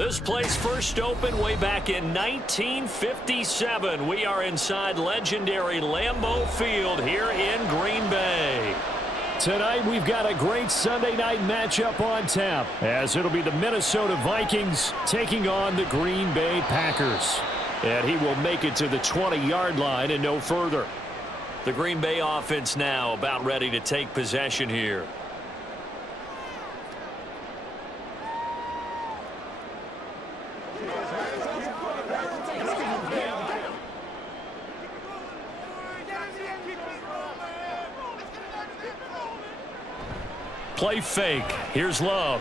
This place first opened way back in 1957. We are inside legendary Lambeau Field here in Green Bay. Tonight we've got a great Sunday night matchup on tap, as it'll be the Minnesota Vikings taking on the Green Bay Packers. And he will make it to the 20-yard line and no further. The Green Bay offense now about ready to take possession here. Play fake. Here's Love.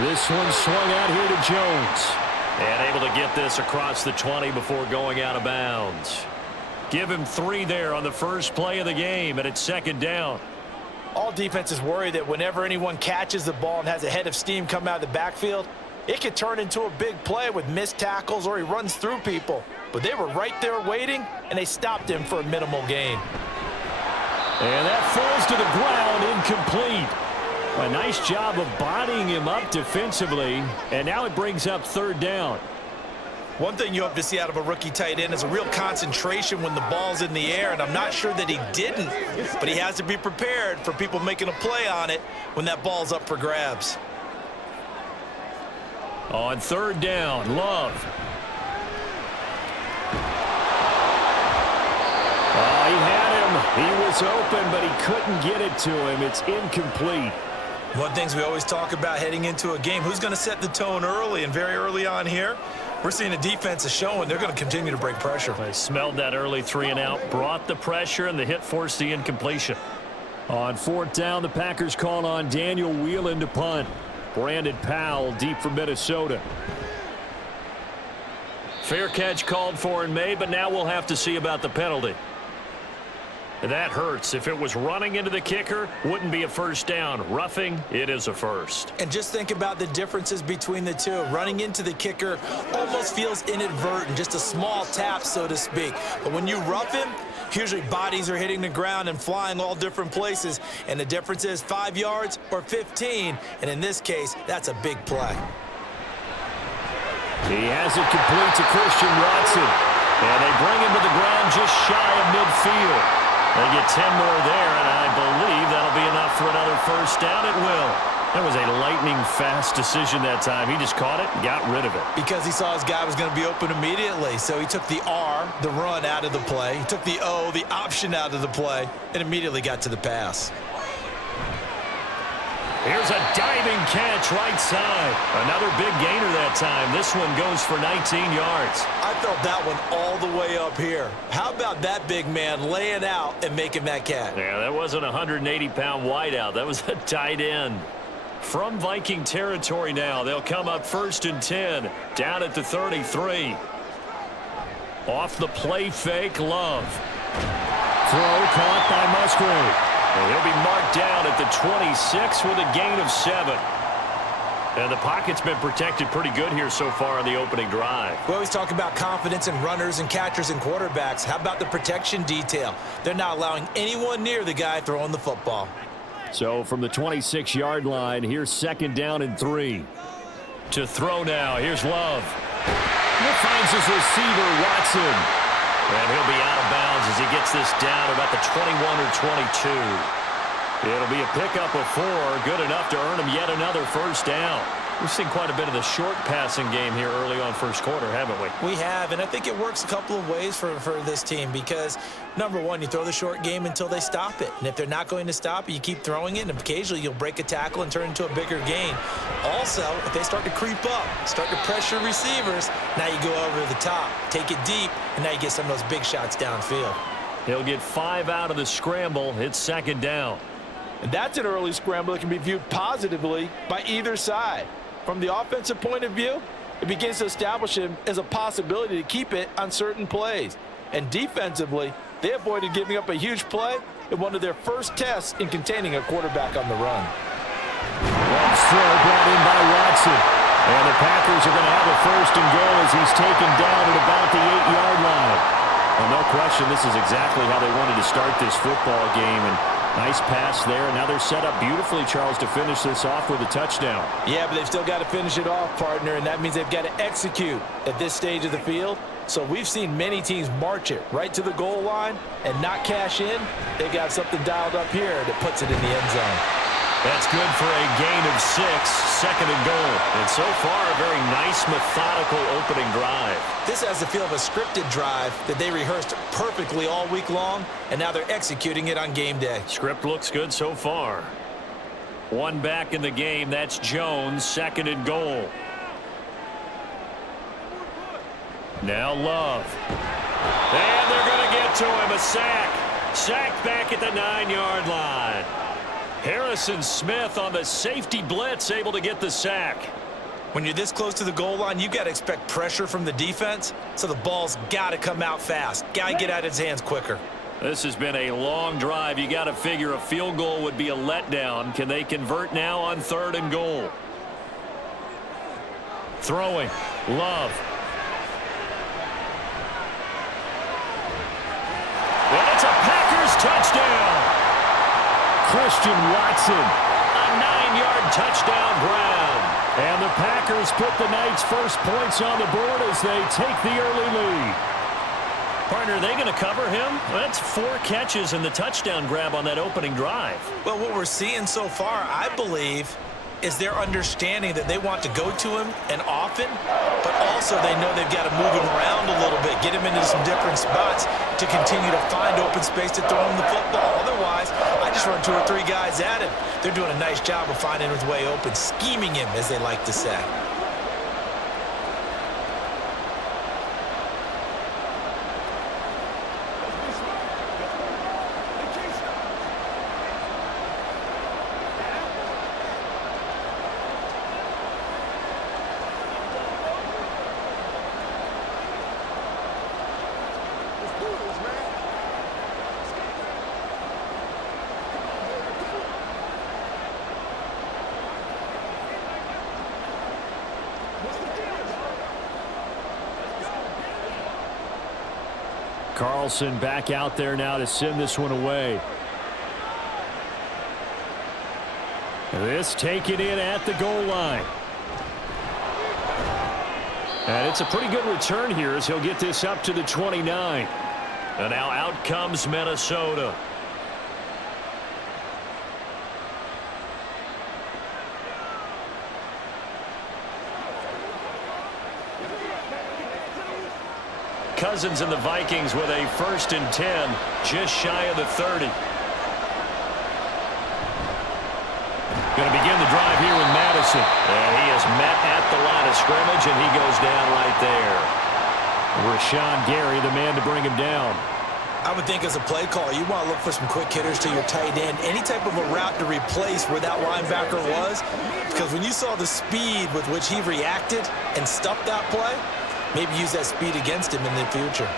This one swung out here to Jones. And able to get this across the 20 before going out of bounds. Give him 3 there on the first play of the game, and it's second down. All defenses worry that whenever anyone catches the ball and has a head of steam come out of the backfield, it could turn into a big play with missed tackles or he runs through people. But they were right there waiting, and they stopped him for a minimal gain. And that falls to the ground, incomplete. A nice job of bodying him up defensively, and now it brings up third down. One thing you hope to see out of a rookie tight end is a real concentration when the ball's in the air, and I'm not sure that he didn't, but he has to be prepared for people making a play on it when that ball's up for grabs. On third down, Love. He had him. He was open, but he couldn't get it to him. It's incomplete. One of the things we always talk about heading into a game, who's going to set the tone early, and very early on here, we're seeing a defense is showing they're going to continue to bring pressure. They smelled that early 3-and-out, brought the pressure, and the hit forced the incompletion. On fourth down, the Packers call on Daniel Whelan to punt. Brandon Powell deep for Minnesota. Fair catch called for and made, but now we'll have to see about the penalty. That hurts. If it was running into the kicker, wouldn't be a first down. Roughing, it is a first. And just think about the differences between the two. Running into the kicker almost feels inadvertent, just a small tap, so to speak. But when you rough him, usually bodies are hitting the ground and flying all different places. And the difference is 5 yards or 15. And in this case, that's a big play. He has it complete to Christian Watson. And they bring him to the ground just shy of midfield. They get 10 more there, and I believe that'll be enough for another first down. It will. That was a lightning-fast decision that time. He just caught it and got rid of it. Because he saw his guy was going to be open immediately. So he took the R, the run, out of the play. He took the O, the option, out of the play, and immediately got to the pass. Here's a diving catch right side. Another big gainer that time. This one goes for 19 yards. I felt that one all the way up here. How about that big man laying out and making that catch? Yeah, that wasn't a 180-pound wideout. That was a tight end. From Viking territory now, they'll come up first and 10, down at the 33. Off the play fake, Love. Throw caught by Musgrave. And he'll be marked down at the 26 with a gain of 7. And the pocket's been protected pretty good here so far on the opening drive. We always talk about confidence in runners and catchers and quarterbacks. How about the protection detail? They're not allowing anyone near the guy throwing the football. So from the 26-yard line, here's second down and 3. To throw now, here's Love. He finds his receiver, Watson. And he'll be out of bounds as he gets this down about the 21 or 22. It'll be a pickup of 4, good enough to earn him yet another first down. We've seen quite a bit of the short passing game here early on first quarter, haven't we? We have, and I think it works a couple of ways for this team because, number one, you throw the short game until they stop it. And if they're not going to stop it, you keep throwing it, and occasionally you'll break a tackle and turn it into a bigger gain. Also, if they start to creep up, start to pressure receivers, now you go over the top, take it deep, and now you get some of those big shots downfield. He'll get 5 out of the scramble. It's second down. And that's an early scramble that can be viewed positively by either side. From the offensive point of view, it begins to establish him as a possibility to keep it on certain plays. And defensively, they avoided giving up a huge play in one of their first tests in containing a quarterback on the run. One throw brought in by Watson. And the Packers are going to have a first and goal as he's taken down at about the 8-yard line. Well, no question, this is exactly how they wanted to start this football game. And Nice pass there. Now they're set up beautifully, Charles, to finish this off with a touchdown. Yeah, but they've still got to finish it off, partner, and that means they've got to execute at this stage of the field. So we've seen many teams march it right to the goal line and not cash in. They got something dialed up here that puts it in the end zone. That's good for a gain of 6, 2nd and goal. And so far, a very nice, methodical opening drive. This has the feel of a scripted drive that they rehearsed perfectly all week long, and now they're executing it on game day. Script looks good so far. One back in the game. That's Jones, 2nd and goal. Now Love. And they're going to get to him. A sack. Sacked back at the 9-yard line. Harrison Smith on the safety blitz, able to get the sack. When you're this close to the goal line, you've got to expect pressure from the defense, so the ball's got to come out fast. Got to get out of his hands quicker. This has been a long drive. You got to figure a field goal would be a letdown. Can they convert now on 3rd and goal? Throwing. Love. And it's a Packers touchdown. Christian Watson, a 9-yard touchdown grab. And the Packers put the night's first points on the board as they take the early lead. Partner, are they going to cover him? Well, that's 4 catches and the touchdown grab on that opening drive. Well, what we're seeing so far, I believe, is their understanding that they want to go to him and often, but also they know they've got to move him around a little bit, get him into some different spots to continue to find open space to throw him the football. Otherwise, I just run 2 or 3 guys at him. They're doing a nice job of finding his way open, scheming him, as they like to say. Carlson back out there now to send this one away. This taken in at the goal line. And it's a pretty good return here as he'll get this up to the 29. And now out comes Minnesota. Cousins and the Vikings with a 1st and 10, just shy of the 30. Going to begin the drive here with Madison. And he is met at the line of scrimmage, and he goes down right there. Rashawn Gary, the man to bring him down. I would think as a play caller, you want to look for some quick hitters to your tight end. Any type of a route to replace where that linebacker was. Because when you saw the speed with which he reacted and stuffed that play, maybe use that speed against him in the future.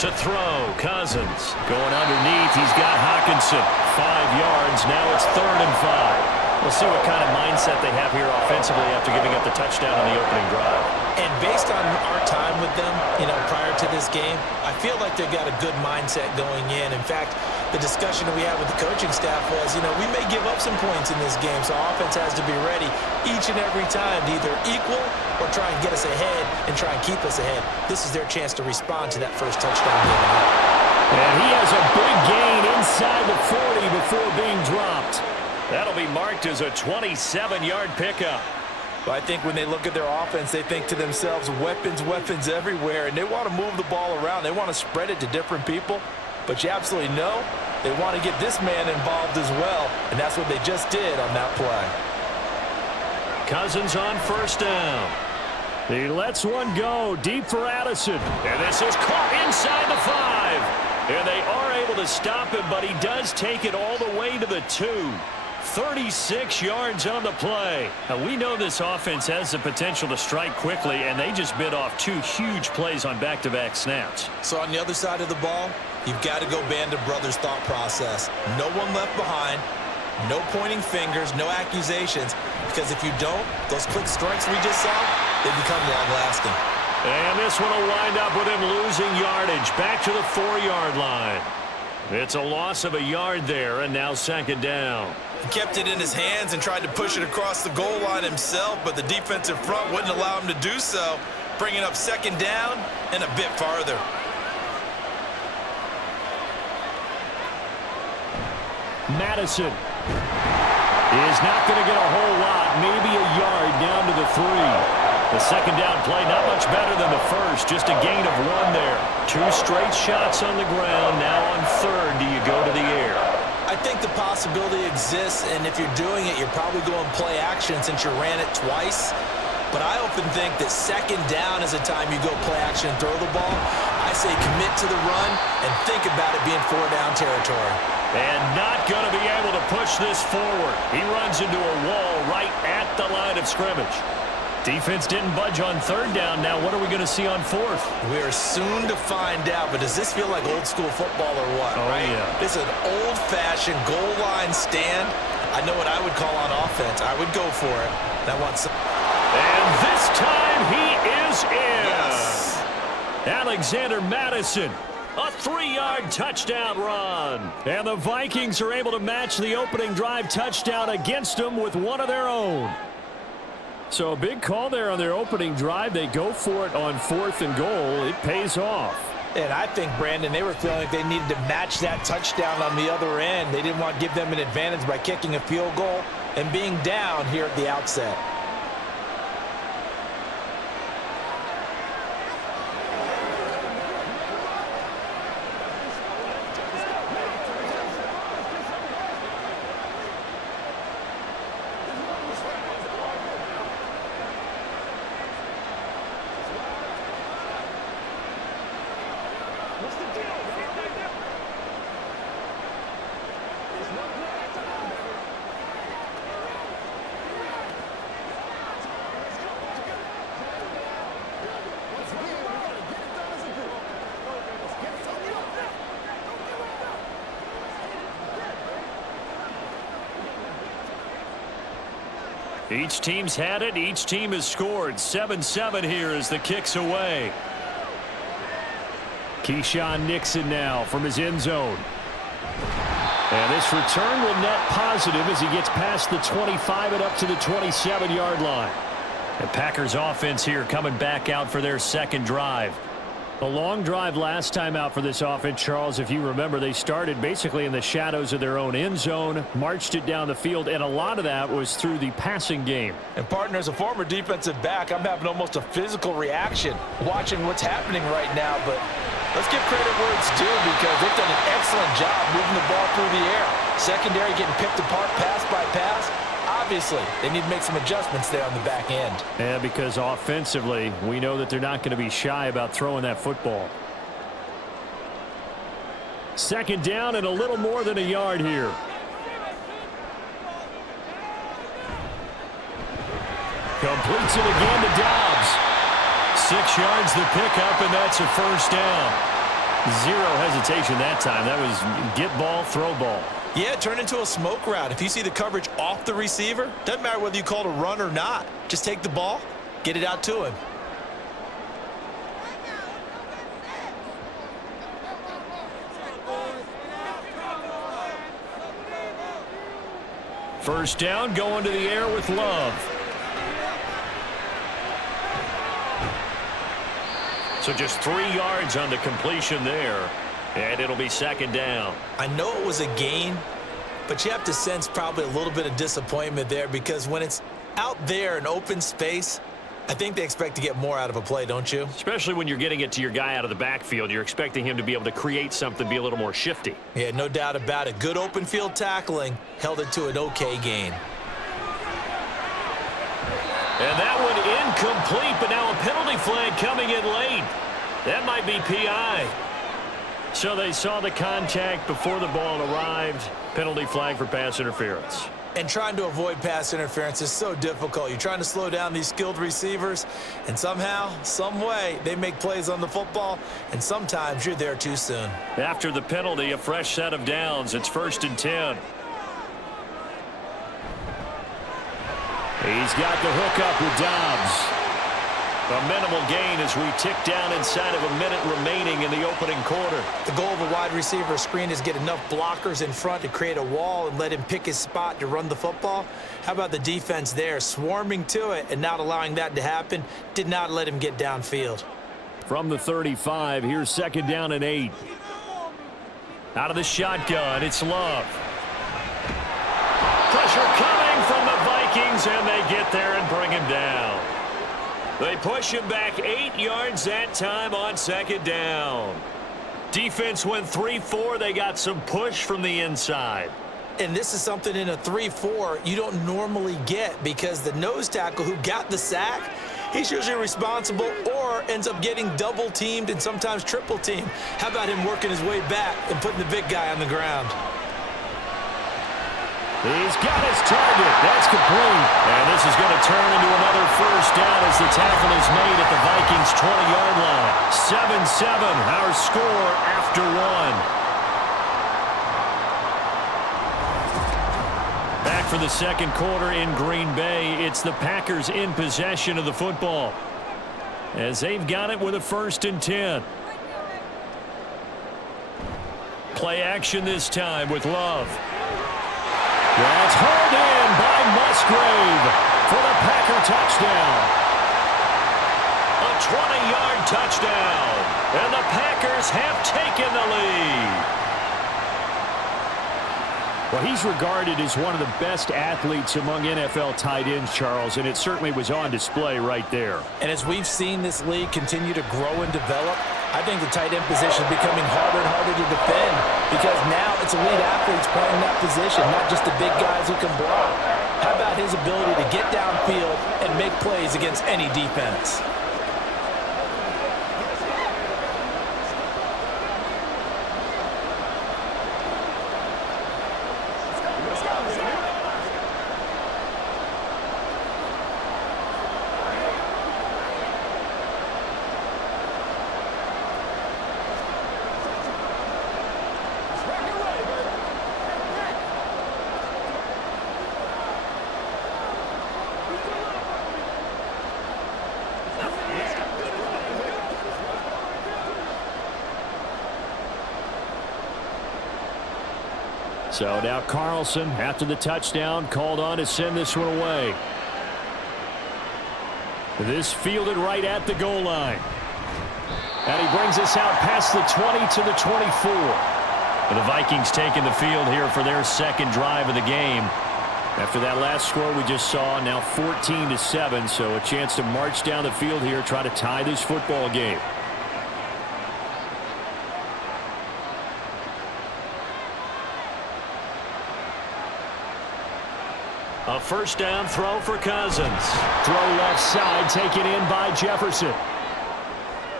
To throw, Cousins. Going underneath, he's got Hawkinson. 5 yards, now it's 3rd and 5. We'll see what kind of mindset they have here offensively after giving up the touchdown on the opening drive. And based on our time with them, prior to this game, I feel like they've got a good mindset going in. In fact, the discussion that we had with the coaching staff was, we may give up some points in this game, so offense has to be ready each and every time to either equal or try and get us ahead and try and keep us ahead. This is their chance to respond to that first touchdown given up. And he has a big gain inside the 40 before being dropped. That'll be marked as a 27-yard pickup. But I think when they look at their offense, they think to themselves, weapons, weapons everywhere, and they want to move the ball around. They want to spread it to different people. But you absolutely know they want to get this man involved as well, and that's what they just did on that play. Cousins on 1st down. He lets one go deep for Addison. And this is caught inside the 5. And they are able to stop him, but he does take it all the way to the 2. 36 yards on the play. Now, we know this offense has the potential to strike quickly, and they just bit off 2 huge plays on back-to-back snaps. So on the other side of the ball, you've got to go band of brothers thought process. No one left behind, no pointing fingers, no accusations, because if you don't, those quick strikes we just saw, they become long-lasting. And this one will wind up with him losing yardage back to the 4-yard line. It's a loss of a yard there, and now second down. He kept it in his hands and tried to push it across the goal line himself, but the defensive front wouldn't allow him to do so, bringing up second down and a bit farther. Madison is not going to get a whole lot, maybe a yard down to the 3. The second down play not much better than the first, just a gain of 1 there. 2 straight shots on the ground. Now on third, do you go to the air? I think the possibility exists, and if you're doing it, you're probably going play action since you ran it twice. But I often think that second down is a time you go play action and throw the ball. I say commit to the run and think about it being 4-down territory. And not going to be able to push this forward. He runs into a wall right at the line of scrimmage. Defense didn't budge on third down. Now what are we going to see on fourth? We're soon to find out, but does this feel like old school football or what? Oh, right? yeah. This is an old-fashioned goal line stand. I know what I would call on offense. I would go for it. And I want some. And this time he is in. Yes. Alexander Madison. A 3-yard touchdown run. And the Vikings are able to match the opening drive touchdown against them with one of their own. So a big call there on their opening drive. They go for it on 4th and goal. It pays off. And I think, Brandon, they were feeling like they needed to match that touchdown on the other end. They didn't want to give them an advantage by kicking a field goal and being down here at the outset. Each team's had it. Each team has scored. 7-7 here as the kick's away. Keyshawn Nixon now from his end zone. And this return will net positive as he gets past the 25 and up to the 27-yard line. The Packers offense here coming back out for their second drive. A long drive last time out for this offense, Charles. If you remember, they started basically in the shadows of their own end zone, marched it down the field, and a lot of that was through the passing game. And, partner, as a former defensive back, I'm having almost a physical reaction watching what's happening right now. But let's give credit where it's due because they've done an excellent job moving the ball through the air. Secondary getting picked apart pass by pass. Obviously, they need to make some adjustments there on the back end. Yeah, because offensively, we know that they're not going to be shy about throwing that football. Second down and a little more than a yard here. Completes it again to Dobbs. 6 yards the pickup, and that's a first down. Zero hesitation that time. That was get ball, throw ball. Yeah, turn into a smoke route. If you see the coverage off the receiver, doesn't matter whether you call it a run or not. Just take the ball, get it out to him. First down, going to the air with Love. So just 3 yards on the completion there. And it'll be second down. I know it was a gain, but you have to sense probably a little bit of disappointment there because when it's out there in open space, I think they expect to get more out of a play, don't you? Especially when you're getting it to your guy out of the backfield. You're expecting him to be able to create something, be a little more shifty. Yeah, no doubt about it. Good open field tackling held it to an okay gain. And that one incomplete, but now a penalty flag coming in late. That might be PI. So they saw the contact before the ball arrived. Penalty flag for pass interference. And trying to avoid pass interference is so difficult. You're trying to slow down these skilled receivers, and somehow, some way, they make plays on the football, and sometimes you're there too soon. After the penalty, a fresh set of downs. It's 1st and 10. He's got the hook up with Dobbs. A minimal gain as we tick down inside of a minute remaining in the opening quarter. The goal of a wide receiver screen is get enough blockers in front to create a wall and let him pick his spot to run the football. How about the defense there, swarming to it and not allowing that to happen? Did not let him get downfield. From the 35, here's 2nd down and 8. Out of the shotgun, it's Love. Pressure coming from the Vikings, and they get there and bring him down. They push him back 8 yards that time on 2nd down. Defense went 3-4. They got some push from the inside. And this is something in a 3-4 you don't normally get because the nose tackle who got the sack, he's usually responsible or ends up getting double-teamed and sometimes triple-teamed. How about him working his way back and putting the big guy on the ground? He's got his target. That's complete. And this is going to turn into another 1st down as the tackle is made at the Vikings' 20-yard line. 7-7, our score after 1. Back for the 2nd quarter in Green Bay. It's the Packers in possession of the football as they've got it with a 1st and 10. Play action this time with Love. That's hauled in by Musgrave for the Packer touchdown. A 20-yard touchdown, and the Packers have taken the lead. Well, he's regarded as one of the best athletes among NFL tight ends, Charles, and it certainly was on display right there. And as we've seen this league continue to grow and develop, I think the tight end position is becoming harder and harder to defend because now it's elite athletes playing that position, not just the big guys who can block. How about his ability to get downfield and make plays against any defense? So now Carlson, after the touchdown, called on to send this one away. This fielded right at the goal line. And he brings us out past the 20 to the 24. And the Vikings taking the field here for their 2nd drive of the game. After that last score we just saw, now 14-7, so a chance to march down the field here, try to tie this football game. A 1st down throw for Cousins. Throw left side, taken in by Jefferson.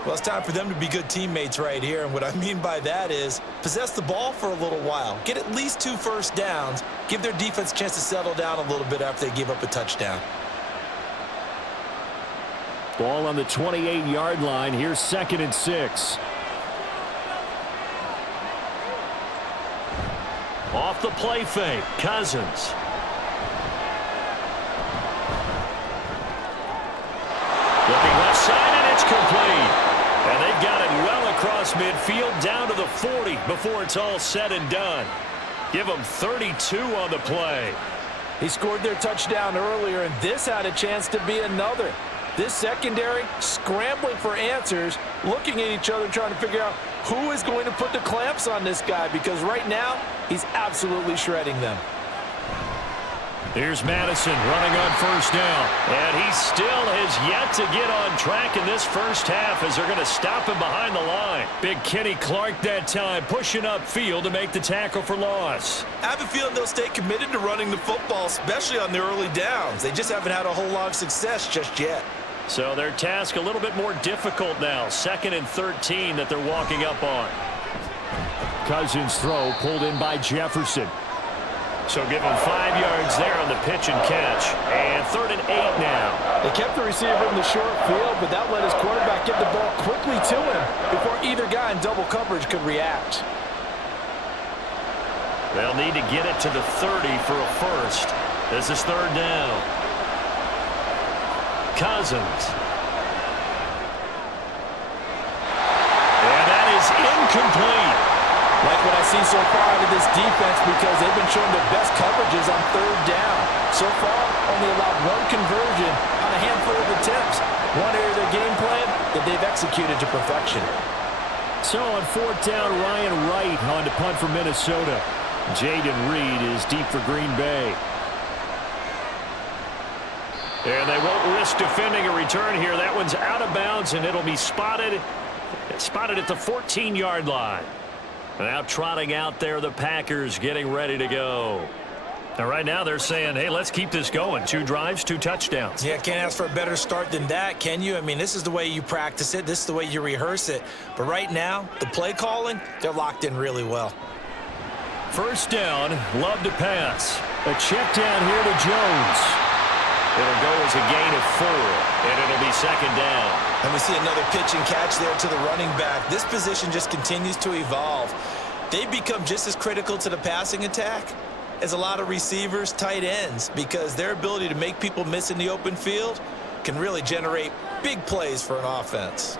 Well, it's time for them to be good teammates right here, and what I mean by that is possess the ball for a little while. Get at least 2 1st downs. Give their defense a chance to settle down a little bit after they give up a touchdown. Ball on the 28-yard line. Here's 2nd and 6. Off the play fake, Cousins. Looking left side, and it's complete. And they've got it well across midfield down to the 40 before it's all said and done. Give them 32 on the play. He scored their touchdown earlier, and this had a chance to be another. This secondary scrambling for answers, looking at each other, trying to figure out who is going to put the clamps on this guy, because right now he's absolutely shredding them. Here's Madison running on 1st down. And he still has yet to get on track in this 1st half as they're going to stop him behind the line. Big Kenny Clark that time pushing upfield to make the tackle for loss. I have a feeling they'll stay committed to running the football, especially on their early downs. They just haven't had a whole lot of success just yet. So their task a little bit more difficult now. 2nd and 13 that they're walking up on. Cousins' throw pulled in by Jefferson. So give him 5 yards there on the pitch and catch. And 3rd and 8 now. They kept the receiver in the short field, but that let his quarterback get the ball quickly to him before either guy in double coverage could react. They'll need to get it to the 30 for a 1st. This is 3rd down. Cousins. is incomplete. Like what I see so far out of this defense because they've been showing their best coverages on third down. So far, only allowed one conversion on a handful of attempts. One area of their game plan that they've executed to perfection. So on fourth down, Ryan Wright on to punt for Minnesota. Jaden Reed is deep for Green Bay. And they won't risk defending a return here. That one's out of bounds, and it'll be spotted at the 14-yard line. Now trotting out there, the Packers getting ready to go. And right now they're saying, hey, let's keep this going. 2 drives, 2 touchdowns. Yeah, can't ask for a better start than that, can you? I mean, this is the way you practice it. This is the way you rehearse it. But right now, the play calling, they're locked in really well. First down, Love to pass. A check down here to Jones. It'll go as a gain of 4, and it'll be second down. And we see another pitch and catch there to the running back. This position just continues to evolve. They've become just as critical to the passing attack as a lot of receivers, tight ends, because their ability to make people miss in the open field can really generate big plays for an offense.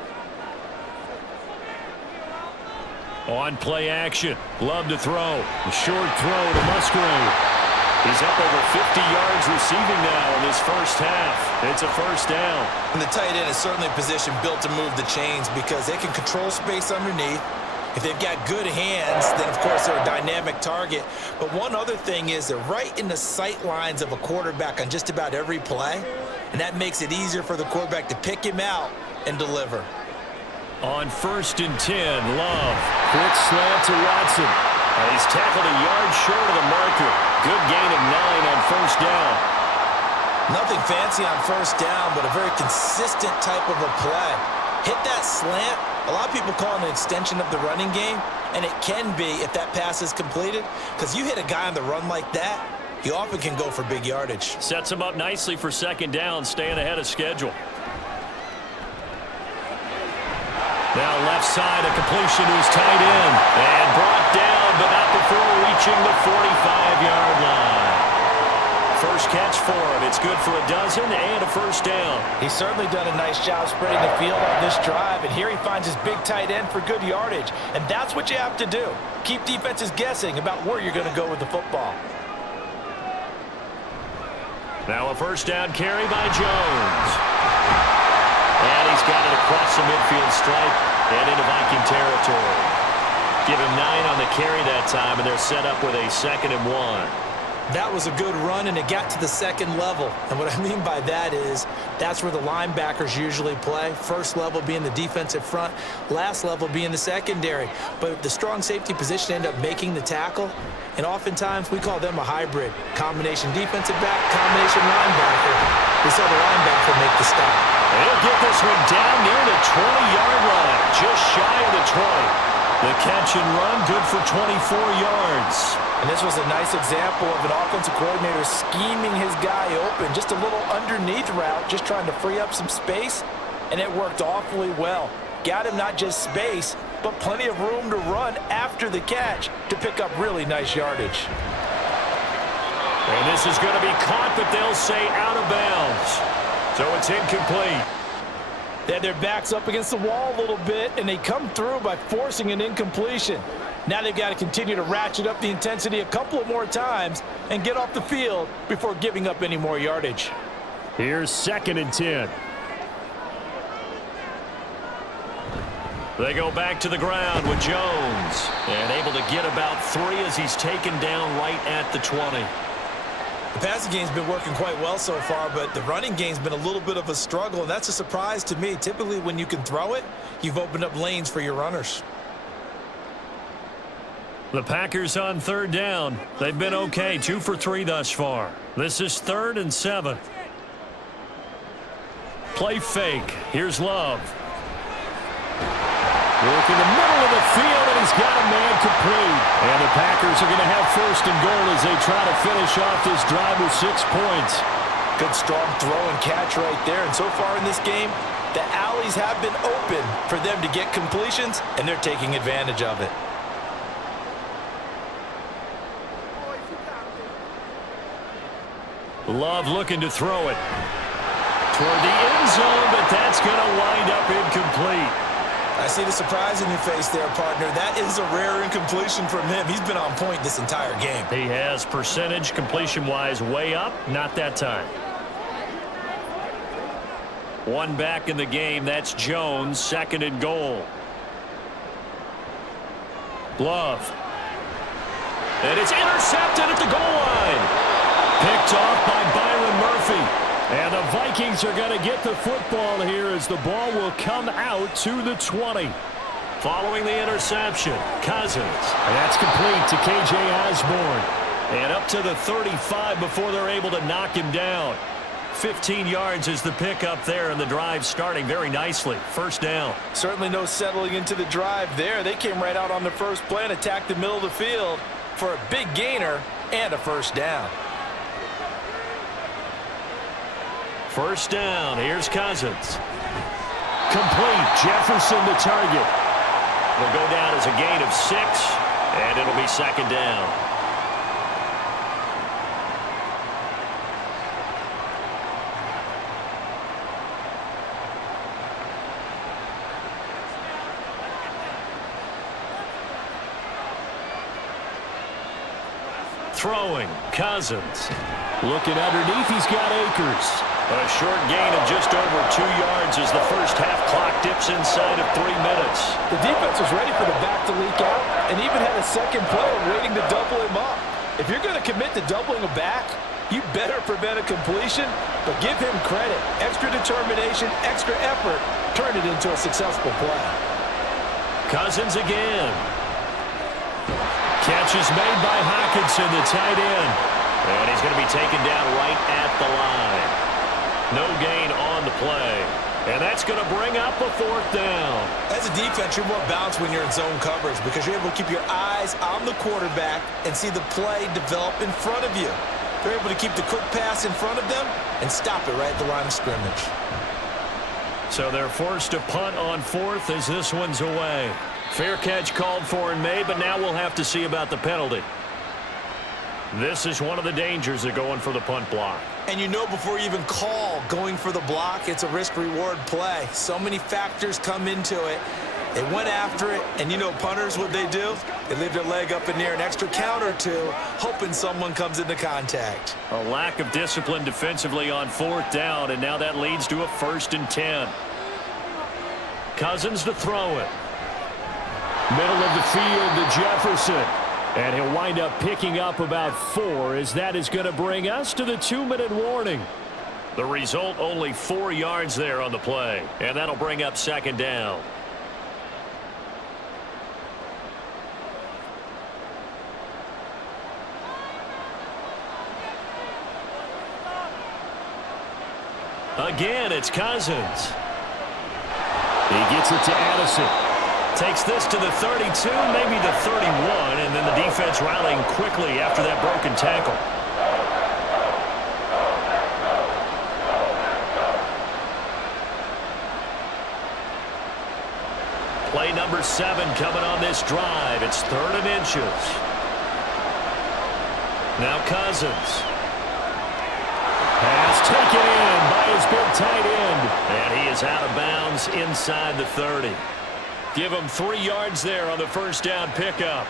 On play action, Love to throw. A short throw to Musgrave. He's up over 50 yards receiving now in this first half. It's a first down. And the tight end is certainly a position built to move the chains because they can control space underneath. If they've got good hands, then, of course, they're a dynamic target. But one other thing is they're right in the sight lines of a quarterback on just about every play, and that makes it easier for the quarterback to pick him out and deliver. On 1st and 10, Love. Quick slant to Watson. He's tackled a yard short of the marker. Good gain of 9 on first down. Nothing fancy on first down, but a very consistent type of a play. Hit that slant. A lot of people call it an extension of the running game, and it can be if that pass is completed, because you hit a guy on the run like that, he often can go for big yardage. Sets him up nicely for second down, staying ahead of schedule. Now left side, a completion to his tight end, and brought down, but not before reaching the 45-yard line. First catch for him. It's good for a dozen and a first down. He's certainly done a nice job spreading the field on this drive, and here he finds his big tight end for good yardage. And that's what you have to do. Keep defenses guessing about where you're going to go with the football. Now a first down carry by Jones. And he's got it across the midfield stripe and into Viking territory. Give him 9 on the carry that time, and they're set up with a 2nd and 1. That was a good run, and it got to the second level. And what I mean by that is that's where the linebackers usually play. First level being the defensive front, last level being the secondary. But the strong safety position ended up making the tackle, and oftentimes we call them a hybrid. Combination defensive back, combination linebacker. We saw the linebacker make the stop. He'll get this one down near the 20-yard line, just shy of the 20. The catch and run, good for 24 yards. And this was a nice example of an offensive coordinator scheming his guy open. Just a little underneath route, just trying to free up some space, and it worked awfully well. Got him not just space, but plenty of room to run after the catch to pick up really nice yardage. And this is going to be caught, but they'll say out of bounds. So it's incomplete. They had their backs up against the wall a little bit, and they come through by forcing an incompletion. Now they've got to continue to ratchet up the intensity a couple of more times and get off the field before giving up any more yardage. Here's 2nd and 10. They go back to the ground with Jones, and able to get about 3 as he's taken down right at the 20. The passing game's been working quite well so far, but the running game's been a little bit of a struggle, and that's a surprise to me. Typically, when you can throw it, you've opened up lanes for your runners. The Packers on 3rd down. They've been okay, 2 for 3 thus far. This is 3rd and 7. Play fake. Here's Love. Work in the middle of the field, and he's got a man complete. And the Packers are going to have 1st and goal as they try to finish off this drive with 6 points. Good strong throw and catch right there. And so far in this game, the alleys have been open for them to get completions, and they're taking advantage of it. Love looking to throw it toward the end zone, but that's going to wind up incomplete. I I see the surprise in your face there, partner. That is a rare incompletion from him. He's been on point this entire game. He has percentage completion-wise way up. Not that time. One back in the game. That's Jones, second and goal. Glove. And it's intercepted at the goal line. Picked off by Byron Murphy. And the Vikings are going to get the football here as the ball will come out to the 20. Following the interception, Cousins. And that's complete to K.J. Osborne. And up to the 35 before they're able to knock him down. 15 yards is the pickup there, and the drive starting very nicely. First down. Certainly no settling into the drive there. They came right out on the first play and attacked the middle of the field for a big gainer and a first down. First down. Here's Cousins. Complete. Jefferson the target. Will go down as a gain of 6, and it'll be second down. Throwing. Cousins. Looking underneath. He's got Akers. A short gain of just over 2 yards as the first half clock dips inside of 3 minutes. The defense was ready for the back to leak out and even had a second player waiting to double him up. If you're going to commit to doubling a back, you better prevent a completion, but give him credit. Extra determination, extra effort, turned it into a successful play. Cousins again. Catch is made by Hockenson, the tight end. And he's going to be taken down right at the line. No gain on the play. And that's going to bring up a fourth down. As a defense, you're more balanced when you're in zone coverage because you're able to keep your eyes on the quarterback and see the play develop in front of you. They're able to keep the quick pass in front of them and stop it right at the line of scrimmage. So they're forced to punt on fourth as this one's away. Fair catch called for and made, but now we'll have to see about the penalty. This is one of the dangers of going for the punt block. And you know before you even call going for the block, it's a risk-reward play. So many factors come into it. They went after it, and you know punters, what they do? They leave their leg up in the air an extra count or two, hoping someone comes into contact. A lack of discipline defensively on fourth down, and now that leads to a 1st and 10. Cousins to throw it. Middle of the field to Jefferson. And he'll wind up picking up about 4 as that is going to bring us to the 2-minute warning. The result, only 4 yards there on the play. And that'll bring up second down. Again, it's Cousins. He gets it to Addison. Takes this to the 32, maybe the 31, and then the defense rallying quickly after that broken tackle. Play number 7 coming on this drive. It's 3rd and inches. Now Cousins. Pass taken in by his big tight end. And he is out of bounds inside the 30. Give him 3 yards there on the first down pickup.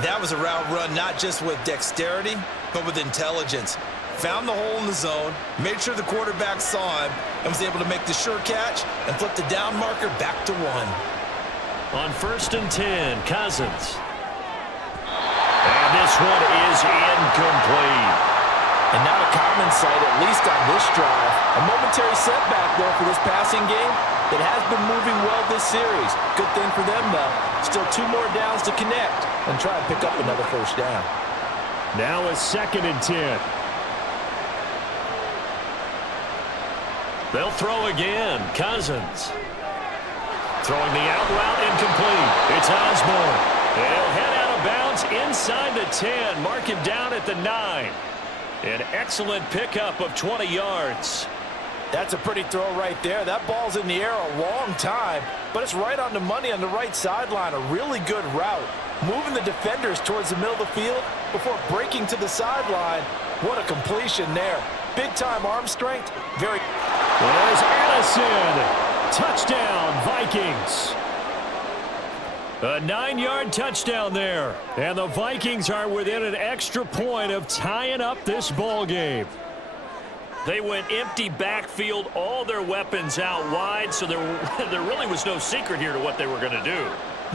That was a route run not just with dexterity, but with intelligence. Found the hole in the zone, made sure the quarterback saw him, and was able to make the sure catch and flip the down marker back to 1. On 1st and 10, Cousins. And this one is incomplete. And not a common sight, at least on this drive. A momentary setback, though, for this passing game that has been moving well this series. Good thing for them, though. Still 2 more downs to connect and try and pick up another first down. Now a 2nd and 10. They'll throw again. Cousins. Throwing the out route incomplete. It's Osborne. He'll head out of bounds inside the 10. Mark him down at the 9. An excellent pickup of 20 yards. That's a pretty throw right there. That ball's in the air a long time, but it's right on the money on the right sideline. A really good route. Moving the defenders towards the middle of the field before breaking to the sideline. What a completion there. Big-time arm strength. There's Addison. Touchdown, Vikings. A 9-yard touchdown there. And the Vikings are within an extra point of tying up this ball game. They went empty backfield, all their weapons out wide, so there really was no secret here to what they were going to do.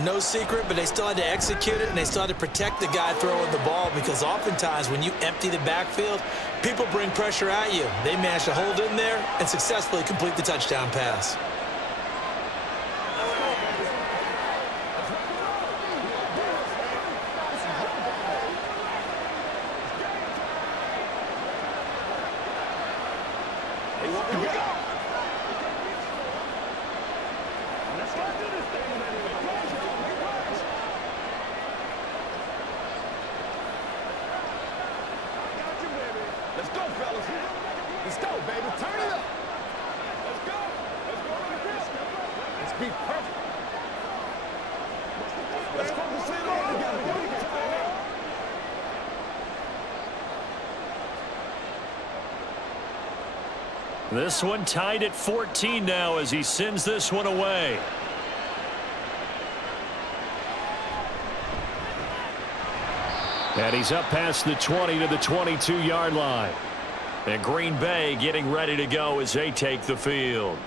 No secret, but they still had to execute it, and they still had to protect the guy throwing the ball, because oftentimes when you empty the backfield, people bring pressure at you. They managed to hold in there and successfully complete the touchdown pass. This one tied at 14 now as he sends this one away. And he's up past the 20 to the 22-yard line. And Green Bay getting ready to go as they take the field.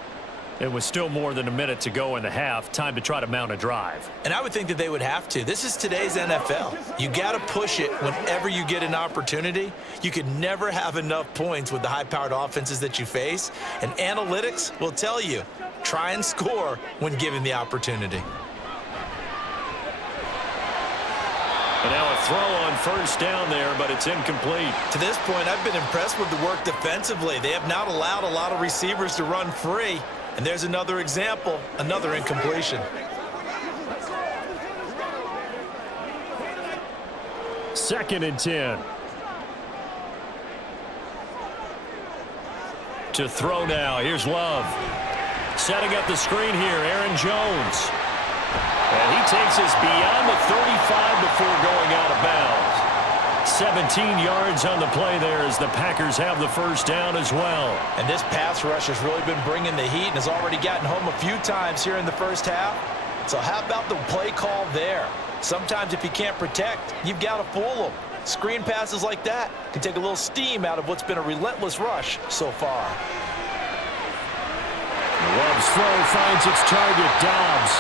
It was still more than a minute to go in the half. Time to try to mount a drive. And I would think that they would have to. This is today's NFL. You got to push it whenever you get an opportunity. You could never have enough points with the high-powered offenses that you face. And analytics will tell you, try and score when given the opportunity. And now a throw on first down there, but it's incomplete. To this point, I've been impressed with the work defensively. They have not allowed a lot of receivers to run free. And there's another example, another incompletion. Second and 10. To throw now. Here's Love. Setting up the screen here, Aaron Jones. And he takes us beyond the 35 before going out of bounds. 17 yards on the play there as the Packers have the first down as well. And this pass rush has really been bringing the heat and has already gotten home a few times here in the first half. So how about the play call there? Sometimes if you can't protect, you've got to fool them. Screen passes like that can take a little steam out of what's been a relentless rush so far. Love's throw finds its target, Dobbs.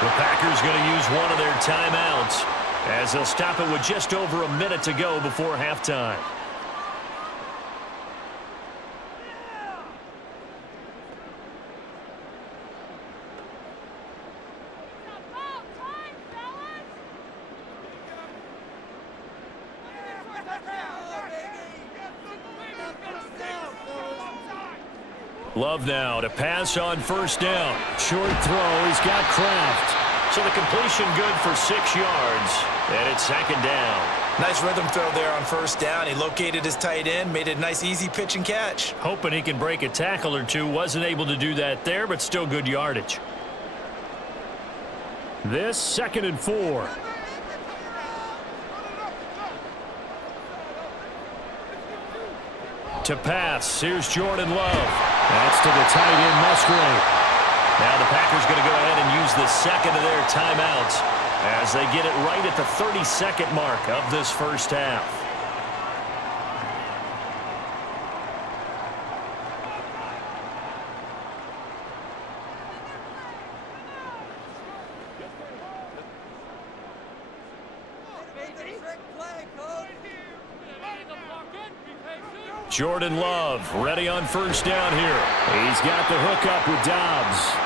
The Packers going to use one of their timeouts as they'll stop it with just over a minute to go before halftime. Love now to pass on first down. Short throw. He's got Kraft. So the completion good for 6 yards. And it's second down. Nice rhythm throw there on first down. He located his tight end, made it a nice easy pitch and catch. Hoping he can break a tackle or two. Wasn't able to do that there, but still good yardage. This 2nd and 4. To pass. Here's Jordan Love. That's to the tight end, Musgrave. Now the Packers going to go ahead and use the second of their timeouts as they get it right at the 30-second mark of this first half. Jordan Love ready on first down here. He's got the hook up with Dobbs.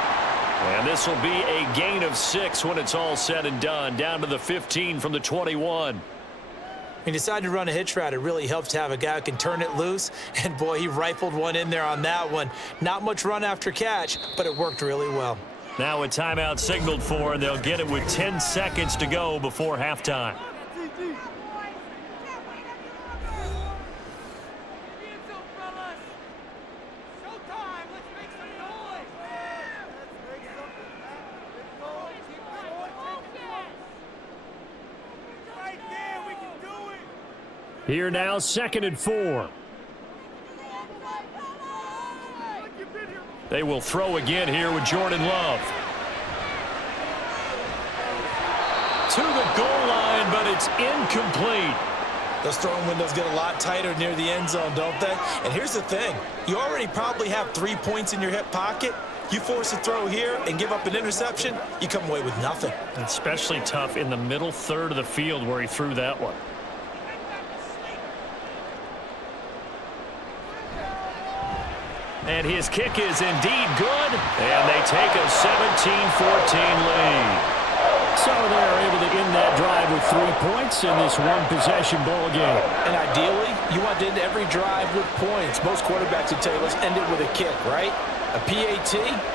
And this will be a gain of 6 when it's all said and done. Down to the 15 from the 21. He decided to run a hitch route. It really helps to have a guy who can turn it loose. And, boy, he rifled one in there on that one. Not much run after catch, but it worked really well. Now a timeout signaled for, and they'll get it with 10 seconds to go before halftime. Here now, 2nd and 4. They will throw again here with Jordan Love. to the goal line, but it's incomplete. Those throwing windows get a lot tighter near the end zone, don't they? And here's the thing. You already probably have 3 points in your hip pocket. You force a throw here and give up an interception, you come away with nothing. Especially tough in the middle third of the field where he threw that one. And his kick is indeed good, and they take a 17-14 lead. So they're able to end that drive with 3 points in this one-possession ball game. And ideally, you want to end every drive with points. Most quarterbacks would tell you, let's end it with a kick, right? A PAT,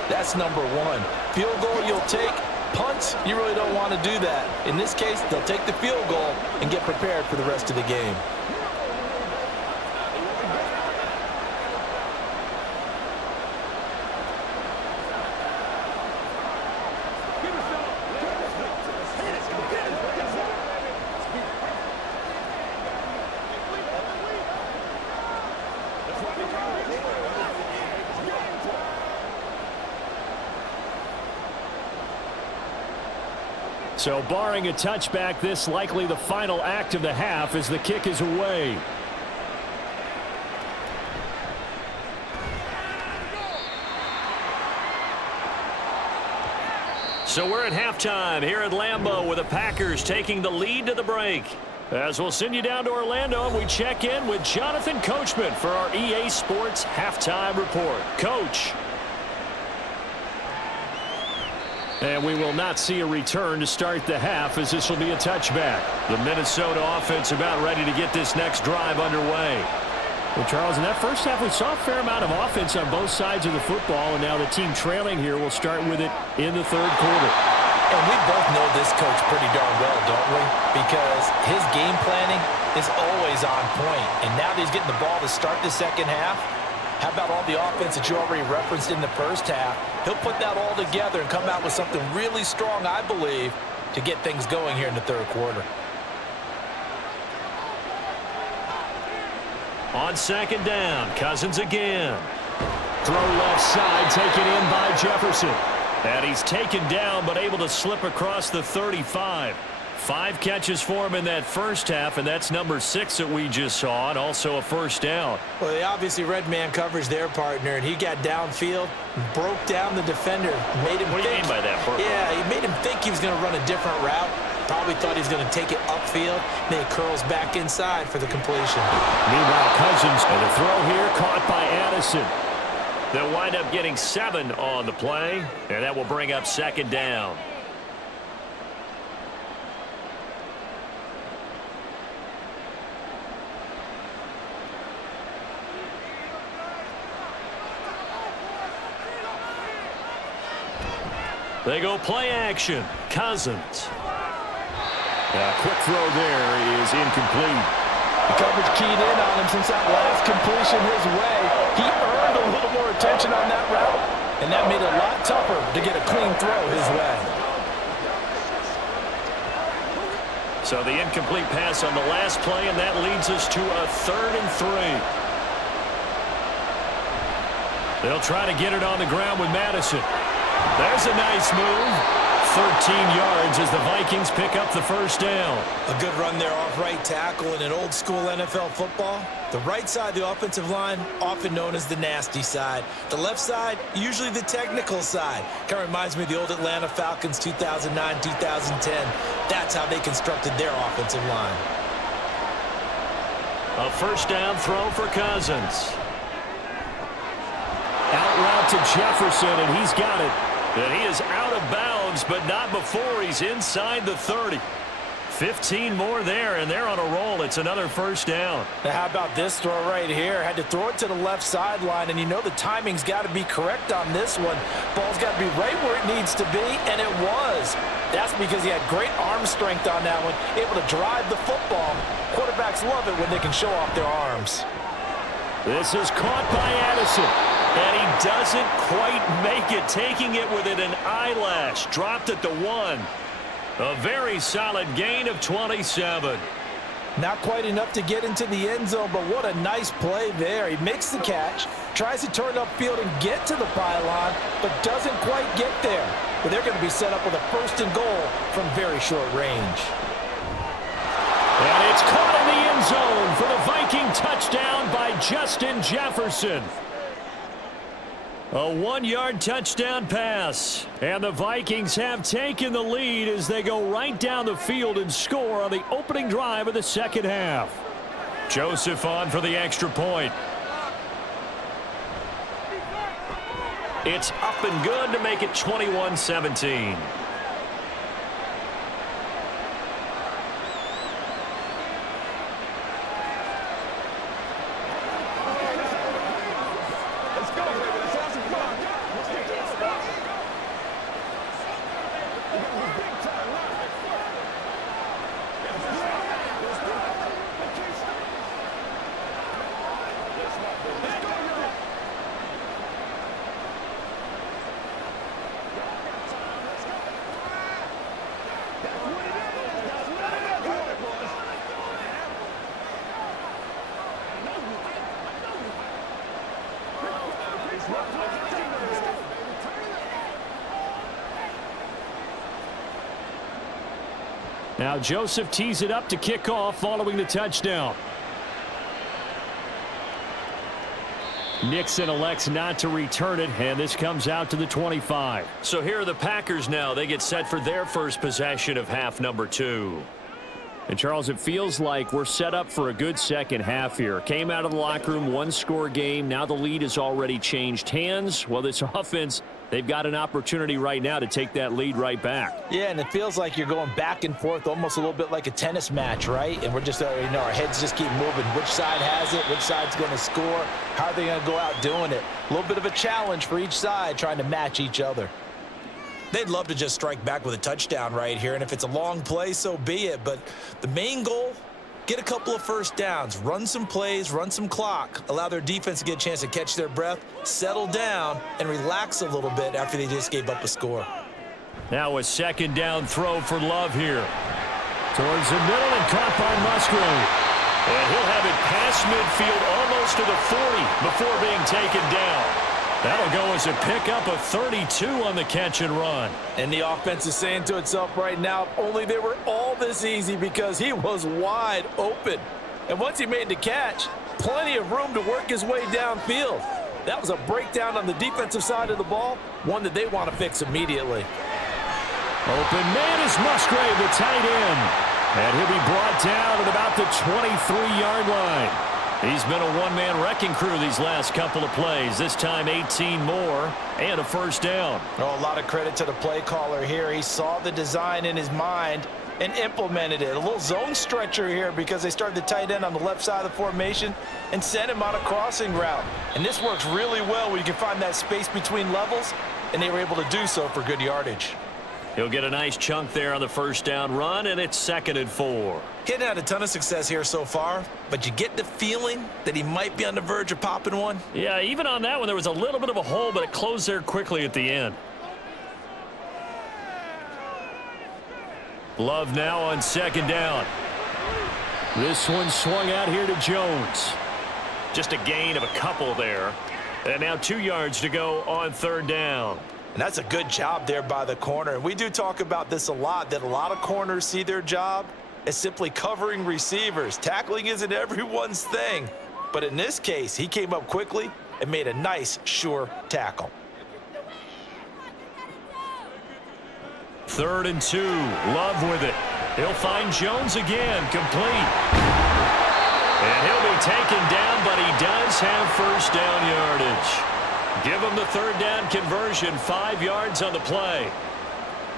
that's number one. Field goal you'll take. Punts, you really don't want to do that. In this case, they'll take the field goal and get prepared for the rest of the game. So barring a touchback, this likely the final act of the half as the kick is away. So we're at halftime here at Lambeau with the Packers taking the lead to the break. As we'll send you down to Orlando, and we check in with Jonathan Coachman for our EA Sports Halftime Report. Coach. And we will not see a return to start the half as this will be a touchback. The Minnesota offense about ready to get this next drive underway. Well, Charles, in that first half, we saw a fair amount of offense on both sides of the football, and now the team trailing here will start with it in the third quarter. And we both know this coach pretty darn well, don't we? Because his game planning is always on point. And now that he's getting the ball to start the second half, how about all the offense that you already referenced in the first half? He'll put that all together and come out with something really strong, I believe, to get things going here in the third quarter. On second down, Cousins again. Throw left side, taken in by Jefferson. And he's taken down, but able to slip across the 35. 5 catches for him in that first half, and that's number 6 that we just saw, and also a first down. Well, they obviously red man coverage their partner, and he got downfield, broke down the defender, made him What do you mean by that, Purple? Yeah, he made him think he was going to run a different route. Probably thought he was going to take it upfield. Then he curls back inside for the completion. Meanwhile, Cousins, and the throw here caught by Addison. They'll wind up getting 7 on the play, and that will bring up second down. They go play action. Cousins. Quick throw there is incomplete. The coverage keyed in on him since that last completion his way. He earned a little more attention on that route, and that made it a lot tougher to get a clean throw his way. So the incomplete pass on the last play, and that leads us to a 3rd and 3. They'll try to get it on the ground with Madison. There's a nice move. 13 yards as the Vikings pick up the first down. A good run there off right tackle in an old school NFL football. The right side of the offensive line, often known as the nasty side. The left side, usually the technical side. Kind of reminds me of the old Atlanta Falcons 2009, 2010. That's how they constructed their offensive line. A first down throw for Cousins. Out route to Jefferson, and he's got it. And he is out of bounds, but not before he's inside the 30. 15 more there, and they're on a roll. It's another first down. Now, how about this throw right here? Had to throw it to the left sideline, and you know the timing's got to be correct on this one. Ball's got to be right where it needs to be, and it was. That's because he had great arm strength on that one, able to drive the football. Quarterbacks love it when they can show off their arms. This is caught by Addison. And he doesn't quite make it, taking it within an eyelash. Dropped at the 1. A very solid gain of 27. Not quite enough to get into the end zone, but what a nice play there. He makes the catch, tries to turn upfield and get to the pylon, but doesn't quite get there. but they're going to be set up with a 1st and goal from very short range. And it's caught in the end zone for the Viking touchdown by Justin Jefferson. A 1-yard touchdown pass. And the Vikings have taken the lead as they go right down the field and score on the opening drive of the second half. Joseph on for the extra point. It's up and good to make it 21-17. Now Joseph tees it up to kick off following the touchdown. Nixon elects not to return it, and this comes out to the 25. So here are the Packers now. They get set for their first possession of half number 2. And Charles, it feels like we're set up for a good second half here. Came out of the locker room, 1-score game. Now the lead has already changed hands. Well, this offense, they've got an opportunity right now to take that lead right back. Yeah, and it feels like you're going back and forth almost a little bit like a tennis match, right? And we're just, our heads just keep moving. Which side has it? Which side's going to score? How are they going to go out doing it? A little bit of a challenge for each side trying to match each other. They'd love to just strike back with a touchdown right here, and if it's a long play, so be it. But the main goal, get a couple of first downs, run some plays, run some clock, allow their defense to get a chance to catch their breath, settle down, and relax a little bit after they just gave up a score. Now a second down throw for Love here. Towards the middle and caught by Musgrave. And he'll have it past midfield almost to the 40 before being taken down. That'll go as a pickup of 32 on the catch and run. And the offense is saying to itself right now, if only they were all this easy, because he was wide open. And once he made the catch, plenty of room to work his way downfield. That was a breakdown on the defensive side of the ball, one that they want to fix immediately. Open man is Musgrave, the tight end. And he'll be brought down at about the 23-yard line. He's been a one-man wrecking crew these last couple of plays. This time 18 more and a first down. Oh, a lot of credit to the play caller here. He saw the design in his mind and implemented it. A little zone stretcher here because they started the tight end on the left side of the formation and sent him on a crossing route. And this works really well when you can find that space between levels, and they were able to do so for good yardage. He'll get a nice chunk there on the first down run, and it's 2nd and 4. He hadn't had a ton of success here so far, but you get the feeling that he might be on the verge of popping one. Yeah, even on that one, there was a little bit of a hole, but it closed there quickly at the end. Love now on 2nd down. This one swung out here to Jones. Just a gain of a couple there. And now 2 yards to go on 3rd down. And that's a good job there by the corner. And we do talk about this a lot, that a lot of corners see their job as simply covering receivers. Tackling isn't everyone's thing. But in this case, he came up quickly and made a nice, sure tackle. 3rd and 2. Love with it. He'll find Jones again, complete. And he'll be taken down, but he does have first down yardage. Give him the 3rd down conversion, 5 yards on the play.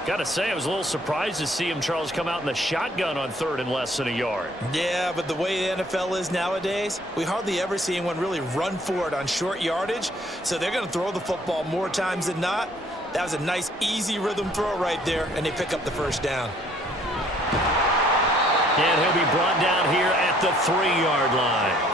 Got to say, I was a little surprised to see him, Charles, come out in the shotgun on 3rd and less than a yard. Yeah, but the way the NFL is nowadays, we hardly ever see anyone really run for it on short yardage. So they're going to throw the football more times than not. That was a nice, easy rhythm throw right there, and they pick up the first down. And he'll be brought down here at the 3-yard line.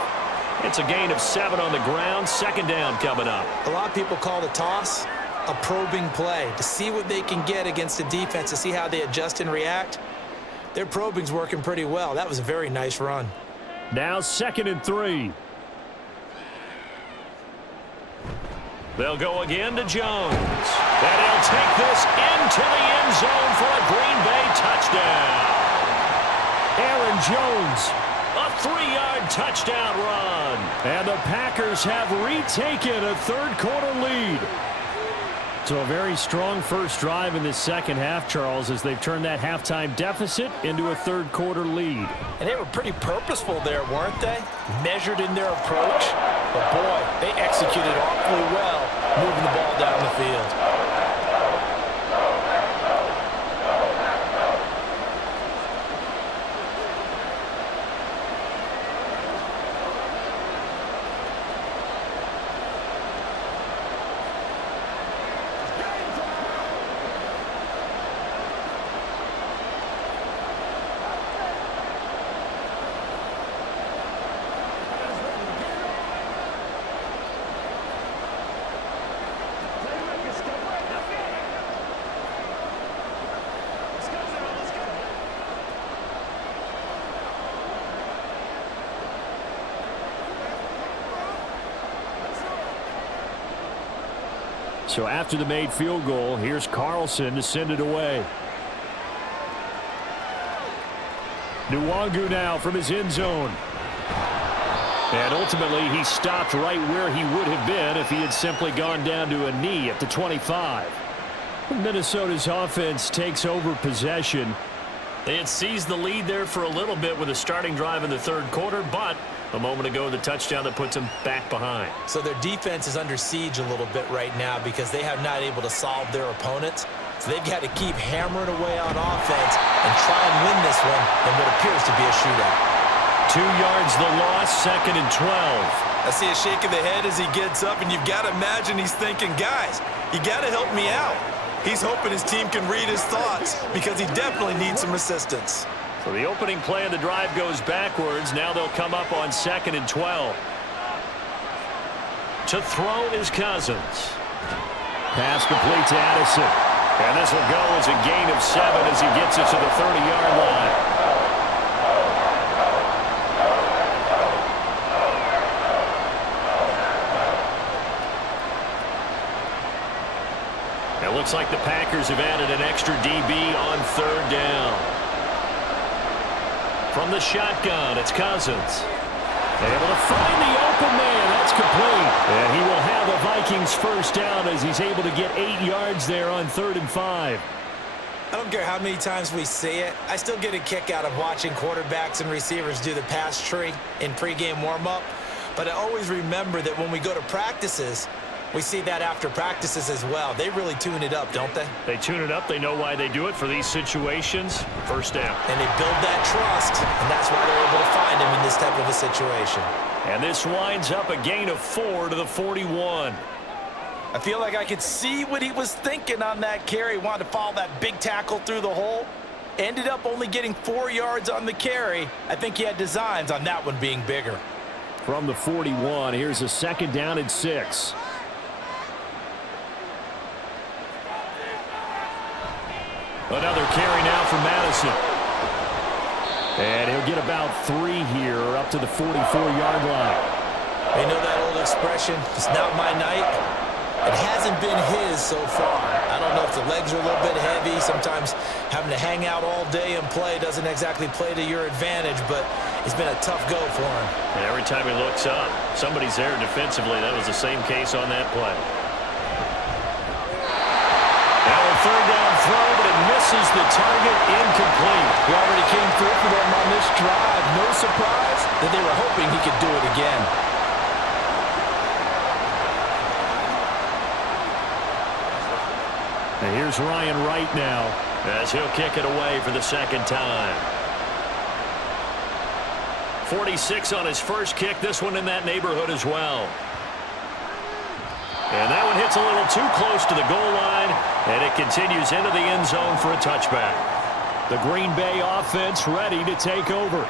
It's a gain of 7 on the ground. 2nd down coming up. A lot of people call the toss a probing play, to see what they can get against the defense, to see how they adjust and react. Their probing's working pretty well. That was a very nice run. Now 2nd and 3. They'll go again to Jones. And he'll take this into the end zone for a Green Bay touchdown. Aaron Jones, a 3-yard touchdown run. And the Packers have retaken a third-quarter lead. So a very strong first drive in this second half, Charles, as they've turned that halftime deficit into a third-quarter lead. And they were pretty purposeful there, weren't they? Measured in their approach. But, boy, they executed awfully well moving the ball down the field. So after the made field goal, here's Carlson to send it away. Nwangu now from his end zone. And ultimately, he stopped right where he would have been if he had simply gone down to a knee at the 25. Minnesota's offense takes over possession. They had seized the lead there for a little bit with a starting drive in the third quarter, but a moment ago, the touchdown that puts them back behind. So their defense is under siege a little bit right now because they have not able to solve their opponents. So they've got to keep hammering away on offense and try and win this one in what appears to be a shootout. 2 yards the loss, 2nd and 12. I see a shake of the head as he gets up, and you've got to imagine he's thinking, guys, you got to help me out. He's hoping his team can read his thoughts because he definitely needs some assistance. So the opening play of the drive goes backwards. Now they'll come up on 2nd and 12. To throw is Cousins. Pass complete to Addison. And this will go as a gain of 7 as he gets it to the 30-yard line. It looks like the Packers have added an extra DB on 3rd down. From the shotgun, it's Cousins. Able to find the open man. That's complete. And he will have a Vikings first down as he's able to get 8 yards there on 3rd and 5. I don't care how many times we see it. I still get a kick out of watching quarterbacks and receivers do the pass tree in pregame warm-up. But I always remember that when we go to practices, we see that after practices as well. They really tune it up, don't they? They tune it up. They know why they do it for these situations. First down. And they build that trust, and that's why they're able to find him in this type of a situation. And this winds up a gain of 4 to the 41. I feel like I could see what he was thinking on that carry. Wanted to follow that big tackle through the hole. Ended up only getting 4 yards on the carry. I think he had designs on that one being bigger. From the 41, here's a 2nd down and 6. Another carry now for Madison. And he'll get about 3 here, up to the 44-yard line. You know that old expression, it's not my night? It hasn't been his so far. I don't know if the legs are a little bit heavy. Sometimes having to hang out all day and play doesn't exactly play to your advantage, but it's been a tough go for him. And every time he looks up, somebody's there defensively. That was the same case on that play. Now a 3rd down throw, but it misses the target, incomplete. He already came through for them on this drive. No surprise that they were hoping he could do it again. And here's Ryan Wright now as he'll kick it away for the 2nd time. 46 on his first kick. This one in that neighborhood as well. And that one hits a little too close to the goal line, and it continues into the end zone for a touchback. The Green Bay offense ready to take over.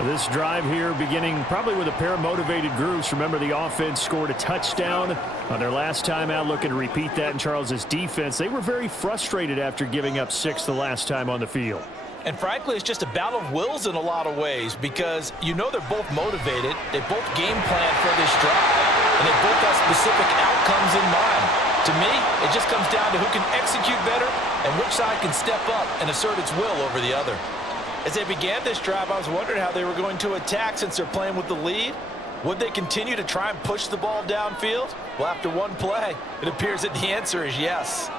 This drive here beginning probably with a pair of motivated groups. Remember, the offense scored a touchdown on their last time out, looking to repeat that in Charles's defense. They were very frustrated after giving up 6 the last time on the field. And frankly, it's just a battle of wills in a lot of ways because you know they're both motivated. They both game plan for this drive, and they both have specific outcomes in mind. To me, it just comes down to who can execute better and which side can step up and assert its will over the other. As they began this drive, I was wondering how they were going to attack since they're playing with the lead. Would they continue to try and push the ball downfield? Well, after one play, it appears that the answer is yes.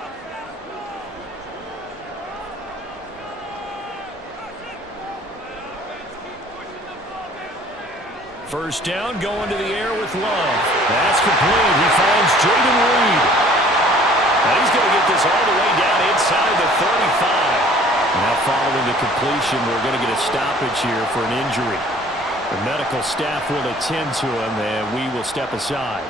First down, going to the air with Love. That's complete. He finds Jaden Reed. And he's going to get this all the way down inside the 35. Now following the completion, we're going to get a stoppage here for an injury. The medical staff will attend to him, and we will step aside.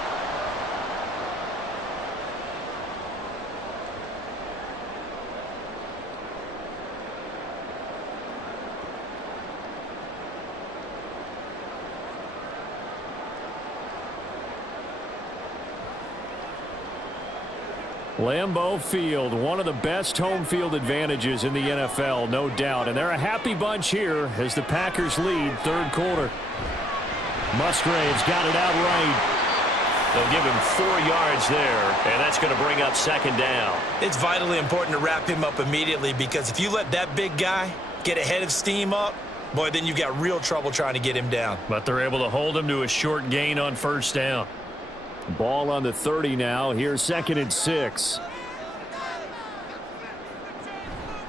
Lambeau Field, one of the best home field advantages in the NFL, no doubt. And they're a happy bunch here as the Packers lead third quarter. Musgrave's got it out right. They'll give him 4 yards there, and that's going to bring up second down. It's vitally important to wrap him up immediately because if you let that big guy get ahead of steam up, boy, then you've got real trouble trying to get him down. But they're able to hold him to a short gain on first down. Ball on the 30 now. Here's 2nd and 6.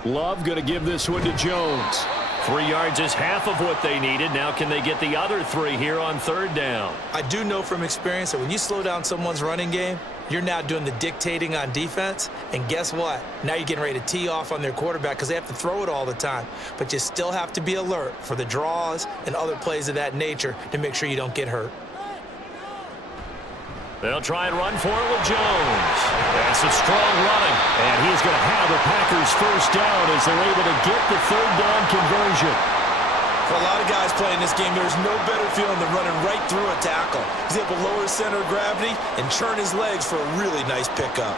Love going to give this one to Jones. 3 yards is half of what they needed. Now can they get the other 3 here on third down? I do know from experience that when you slow down someone's running game, you're now doing the dictating on defense. And guess what? Now you're getting ready to tee off on their quarterback because they have to throw it all the time. But you still have to be alert for the draws and other plays of that nature to make sure you don't get hurt. They'll try and run for it with Jones. That's some strong running. And he's going to have the Packers first down as they're able to get the third down conversion. For a lot of guys playing this game, there's no better feeling than running right through a tackle. He's able to lower his center of gravity and churn his legs for a really nice pickup.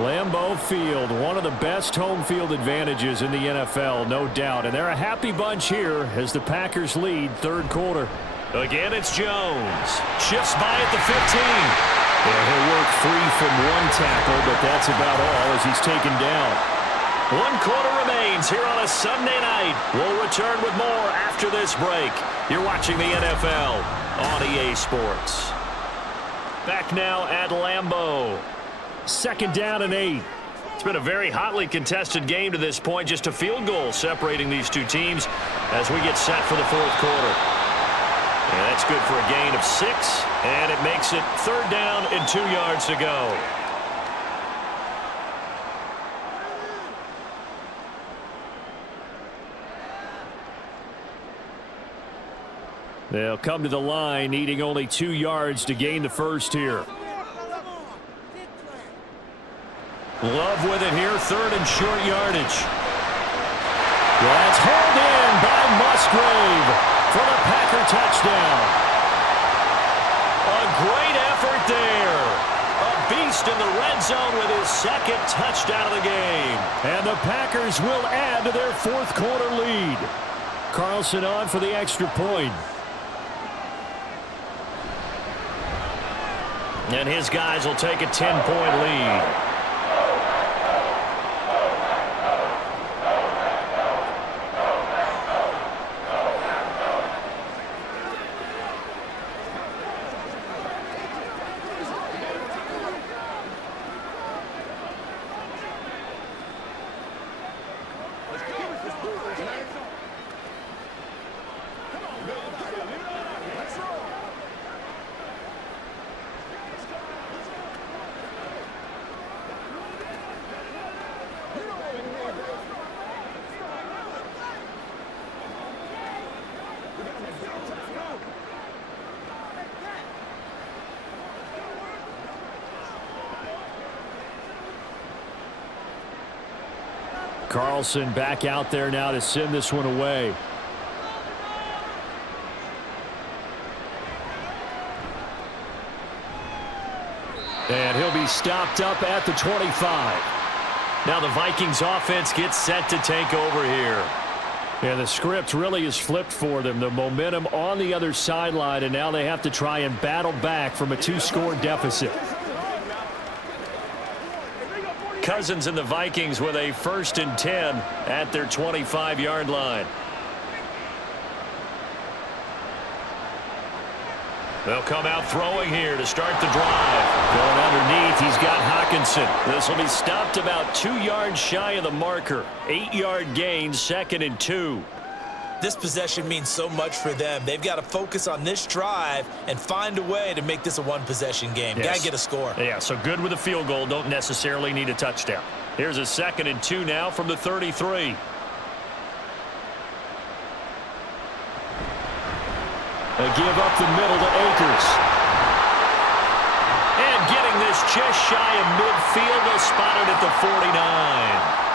Lambeau Field, one of the best home field advantages in the NFL, no doubt. And they're a happy bunch here as the Packers lead third quarter. Again, it's Jones. Shifts by at the 15. Yeah, he'll work free from one tackle, but that's about all as he's taken down. 1 quarter remains here on a Sunday night. We'll return with more after this break. You're watching the NFL on EA Sports. Back now at Lambeau. 2nd down and 8. It's been a very hotly contested game to this point. Just a field goal separating these two teams as we get set for the fourth quarter. And that's good for a gain of 6, and it makes it third down and 2 yards to go. They'll come to the line, needing only 2 yards to gain the first here. Love with it here, third and short yardage. That's hauled in by Musgrave for the Packer touchdown. A great effort there. A beast in the red zone with his 2nd touchdown of the game. And the Packers will add to their fourth quarter lead. Carlson on for the extra point. And his guys will take a 10-point lead. Carlson back out there now to send this one away. And he'll be stopped up at the 25. Now the Vikings offense gets set to take over here. And the script really is flipped for them. The momentum on the other sideline, and now they have to try and battle back from a 2-score deficit. Cousins and the Vikings with a 1st and 10 at their 25-yard line. They'll come out throwing here to start the drive. Going underneath, he's got Hawkinson. This will be stopped about 2 yards shy of the marker. 8-yard gain, 2nd and 2. This possession means so much for them. They've got to focus on this drive and find a way to make this a one-possession game. Yes. Got to get a score. Yeah, so good with a field goal. Don't necessarily need a touchdown. Here's a 2nd and 2 now from the 33. They give up the middle to Akers. And getting this just shy of midfield. They'll spot it at the 49.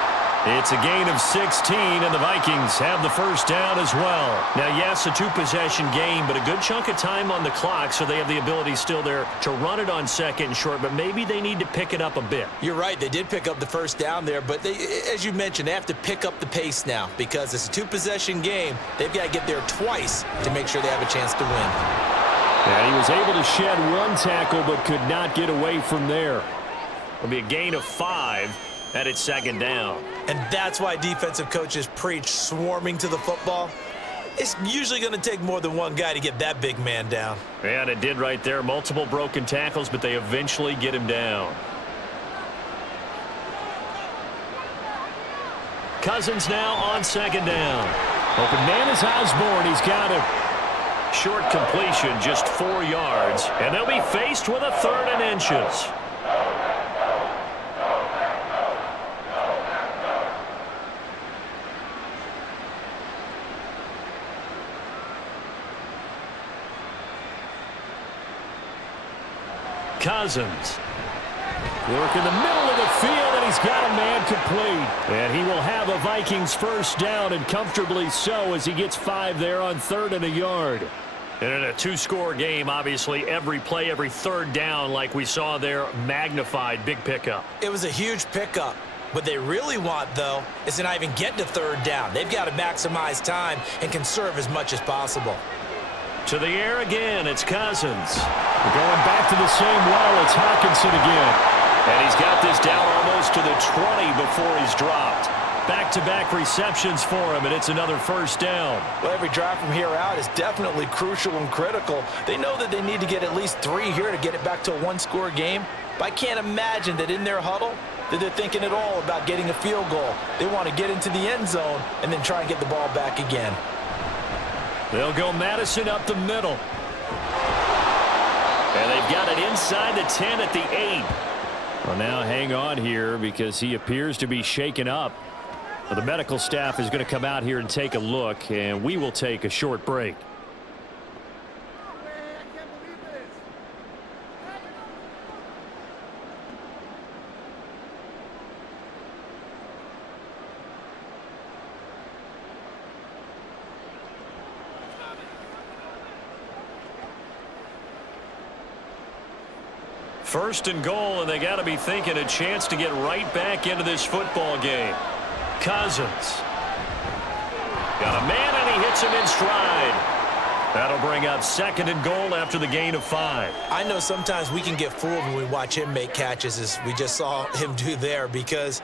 It's a gain of 16, and the Vikings have the 1st down as well. Now, yes, a 2-possession game, but a good chunk of time on the clock, so they have the ability still there to run it on 2nd and short, but maybe they need to pick it up a bit. You're right. They did pick up the 1st down there, but they, as you mentioned, they have to pick up the pace now because it's a 2-possession game. They've got to get there twice to make sure they have a chance to win. And he was able to shed 1 tackle but could not get away from there. It'll be a gain of 5. And it's 2nd down. And that's why defensive coaches preach swarming to the football. It's usually going to take more than one guy to get that big man down. And it did right there. Multiple broken tackles, but they eventually get him down. Cousins now on 2nd down. Open man is Osborne. He's got a short completion, just 4 yards. And they'll be faced with a 3rd and inches. Cousins. Work in the middle of the field, and he's got a man complete. And he will have a Vikings 1st down, and comfortably so as he gets 5 there on 3rd and a yard. And in a 2-score game, obviously, every play, every 3rd down, like we saw there, magnified. Big pickup. It was a huge pickup. What they really want, though, is to not even get to 3rd down. They've got to maximize time and conserve as much as possible. To the air again, it's Cousins. Going back to the same well, it's Hawkinson again. And he's got this down almost to the 20 before he's dropped. Back-to-back receptions for him, and it's another 1st down. Well, every drive from here out is definitely crucial and critical. They know that they need to get at least 3 here to get it back to a 1-score game. But I can't imagine that in their huddle that they're thinking at all about getting a field goal. They want to get into the end zone and then try and get the ball back again. They'll go Madison up the middle. And they've got it inside the 10 at the 8. Well, now hang on here because he appears to be shaken up. Well, the medical staff is going to come out here and take a look, and we will take a short break. First and goal, and they got to be thinking a chance to get right back into this football game. Cousins. Got a man, and he hits him in stride. That'll bring up 2nd and goal after the gain of 5. I know sometimes we can get fooled when we watch him make catches, as we just saw him do there, because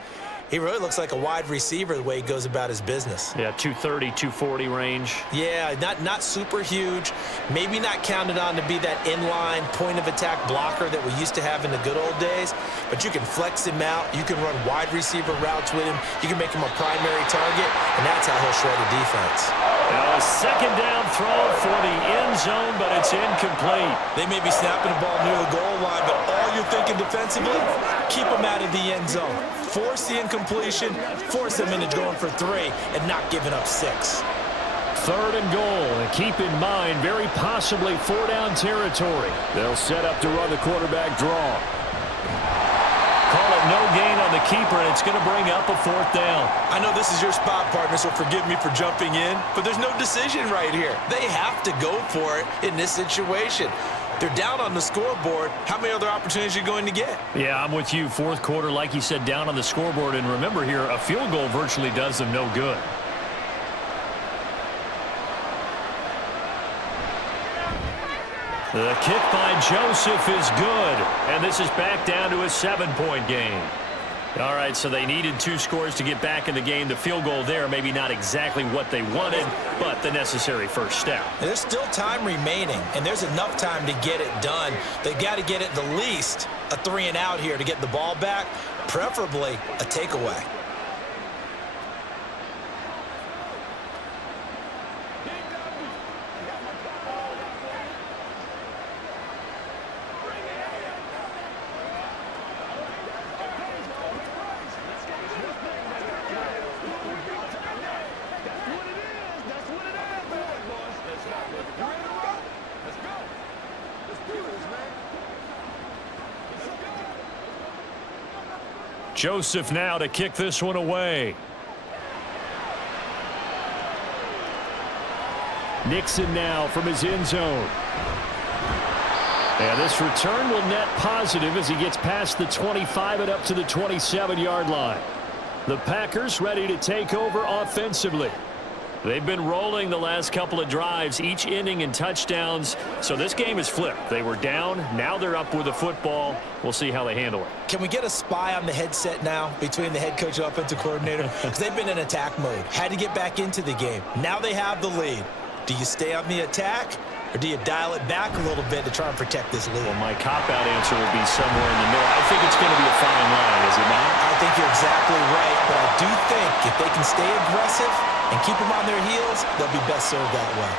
he really looks like a wide receiver the way he goes about his business. Yeah, 230, 240 range. Yeah, not super huge. Maybe not counted on to be that inline point-of-attack blocker that we used to have in the good old days, but you can flex him out. You can run wide receiver routes with him. You can make him a primary target, and that's how he'll shred a defense. Now a 2nd down throw for the end zone, but it's incomplete. They may be snapping the ball near the goal line, but all you're thinking defensively, keep them out of the end zone. Force the incompletion, force them into going for 3, and not giving up 6. 3rd and goal, and keep in mind, very possibly 4-down territory. They'll set up to run the quarterback draw. Call it no gain on the keeper, and it's going to bring up a 4th down. I know this is your spot, partner, so forgive me for jumping in, but there's no decision right here. They have to go for it in this situation. They're down on the scoreboard. How many other opportunities are you going to get? Yeah, I'm with you. 4th quarter, like you said, down on the scoreboard. And remember here, a field goal virtually does them no good. The kick by Joseph is good. And this is back down to a 7-point game. All right, so they needed 2 scores to get back in the game. The field goal there, maybe not exactly what they wanted, but the necessary first step. And there's still time remaining, and there's enough time to get it done. They've got to get it the least a 3-and-out here to get the ball back, preferably a takeaway. Joseph now to kick this one away. Nixon now from his end zone. And this return will net positive as he gets past the 25 and up to the 27-yard line. The Packers ready to take over offensively. They've been rolling the last couple of drives, each inning in touchdowns. So this game is flipped. They were down. Now they're up with the football. We'll see how they handle it. Can we get a spy on the headset now between the head coach and offensive coordinator? Because they've been in attack mode. Had to get back into the game. Now they have the lead. Do you stay on the attack, or do you dial it back a little bit to try and protect this lead? Well, my cop-out answer would be somewhere in the middle. I think it's going to be a fine line, is it not? I think you're exactly right, but I do think if they can stay aggressive and keep them on their heels, they'll be best served that way.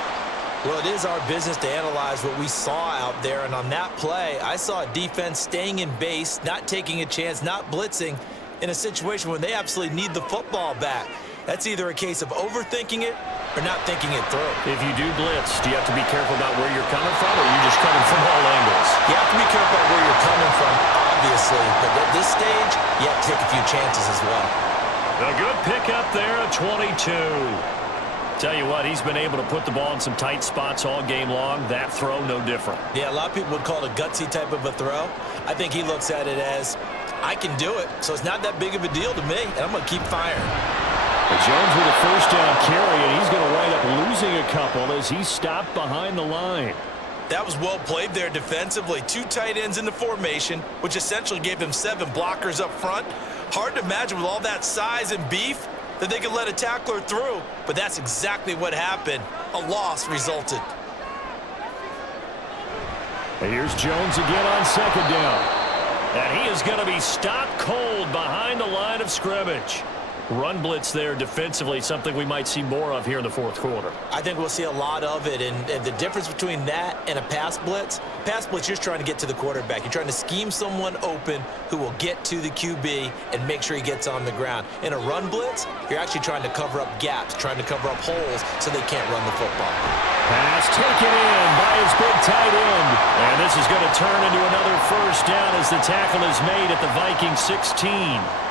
Well, it is our business to analyze what we saw out there, and on that play, I saw a defense staying in base, not taking a chance, not blitzing in a situation when they absolutely need the football back. That's either a case of overthinking it or not thinking it through. If you do blitz, do you have to be careful about where you're coming from, or are you just coming from all angles? You have to be careful about where you're coming from, obviously, but at this stage, you have to take a few chances as well. A good pickup there at 22. Tell you what, he's been able to put the ball in some tight spots all game long. That throw, no different. Yeah, a lot of people would call it a gutsy type of a throw. I think he looks at it as, I can do it, so it's not that big of a deal to me, and I'm going to keep firing. Jones with a first down carry, and he's going to wind up losing a couple as he's stopped behind the line. That was well played there defensively. 2 tight ends in the formation, which essentially gave them 7 blockers up front. Hard to imagine with all that size and beef that they could let a tackler through, but that's exactly what happened. A loss resulted. And here's Jones again on second down. And he is going to be stopped cold behind the line of scrimmage. Run blitz there defensively, something we might see more of here in the fourth quarter. I think we'll see a lot of it, and the difference between that and a pass blitz, you're just trying to get to the quarterback. You're trying to scheme someone open who will get to the QB and make sure he gets on the ground. In a run blitz, you're actually trying to cover up gaps, trying to cover up holes so they can't run the football. Pass taken in by his big tight end. And this is going to turn into another first down as the tackle is made at the Vikings 16.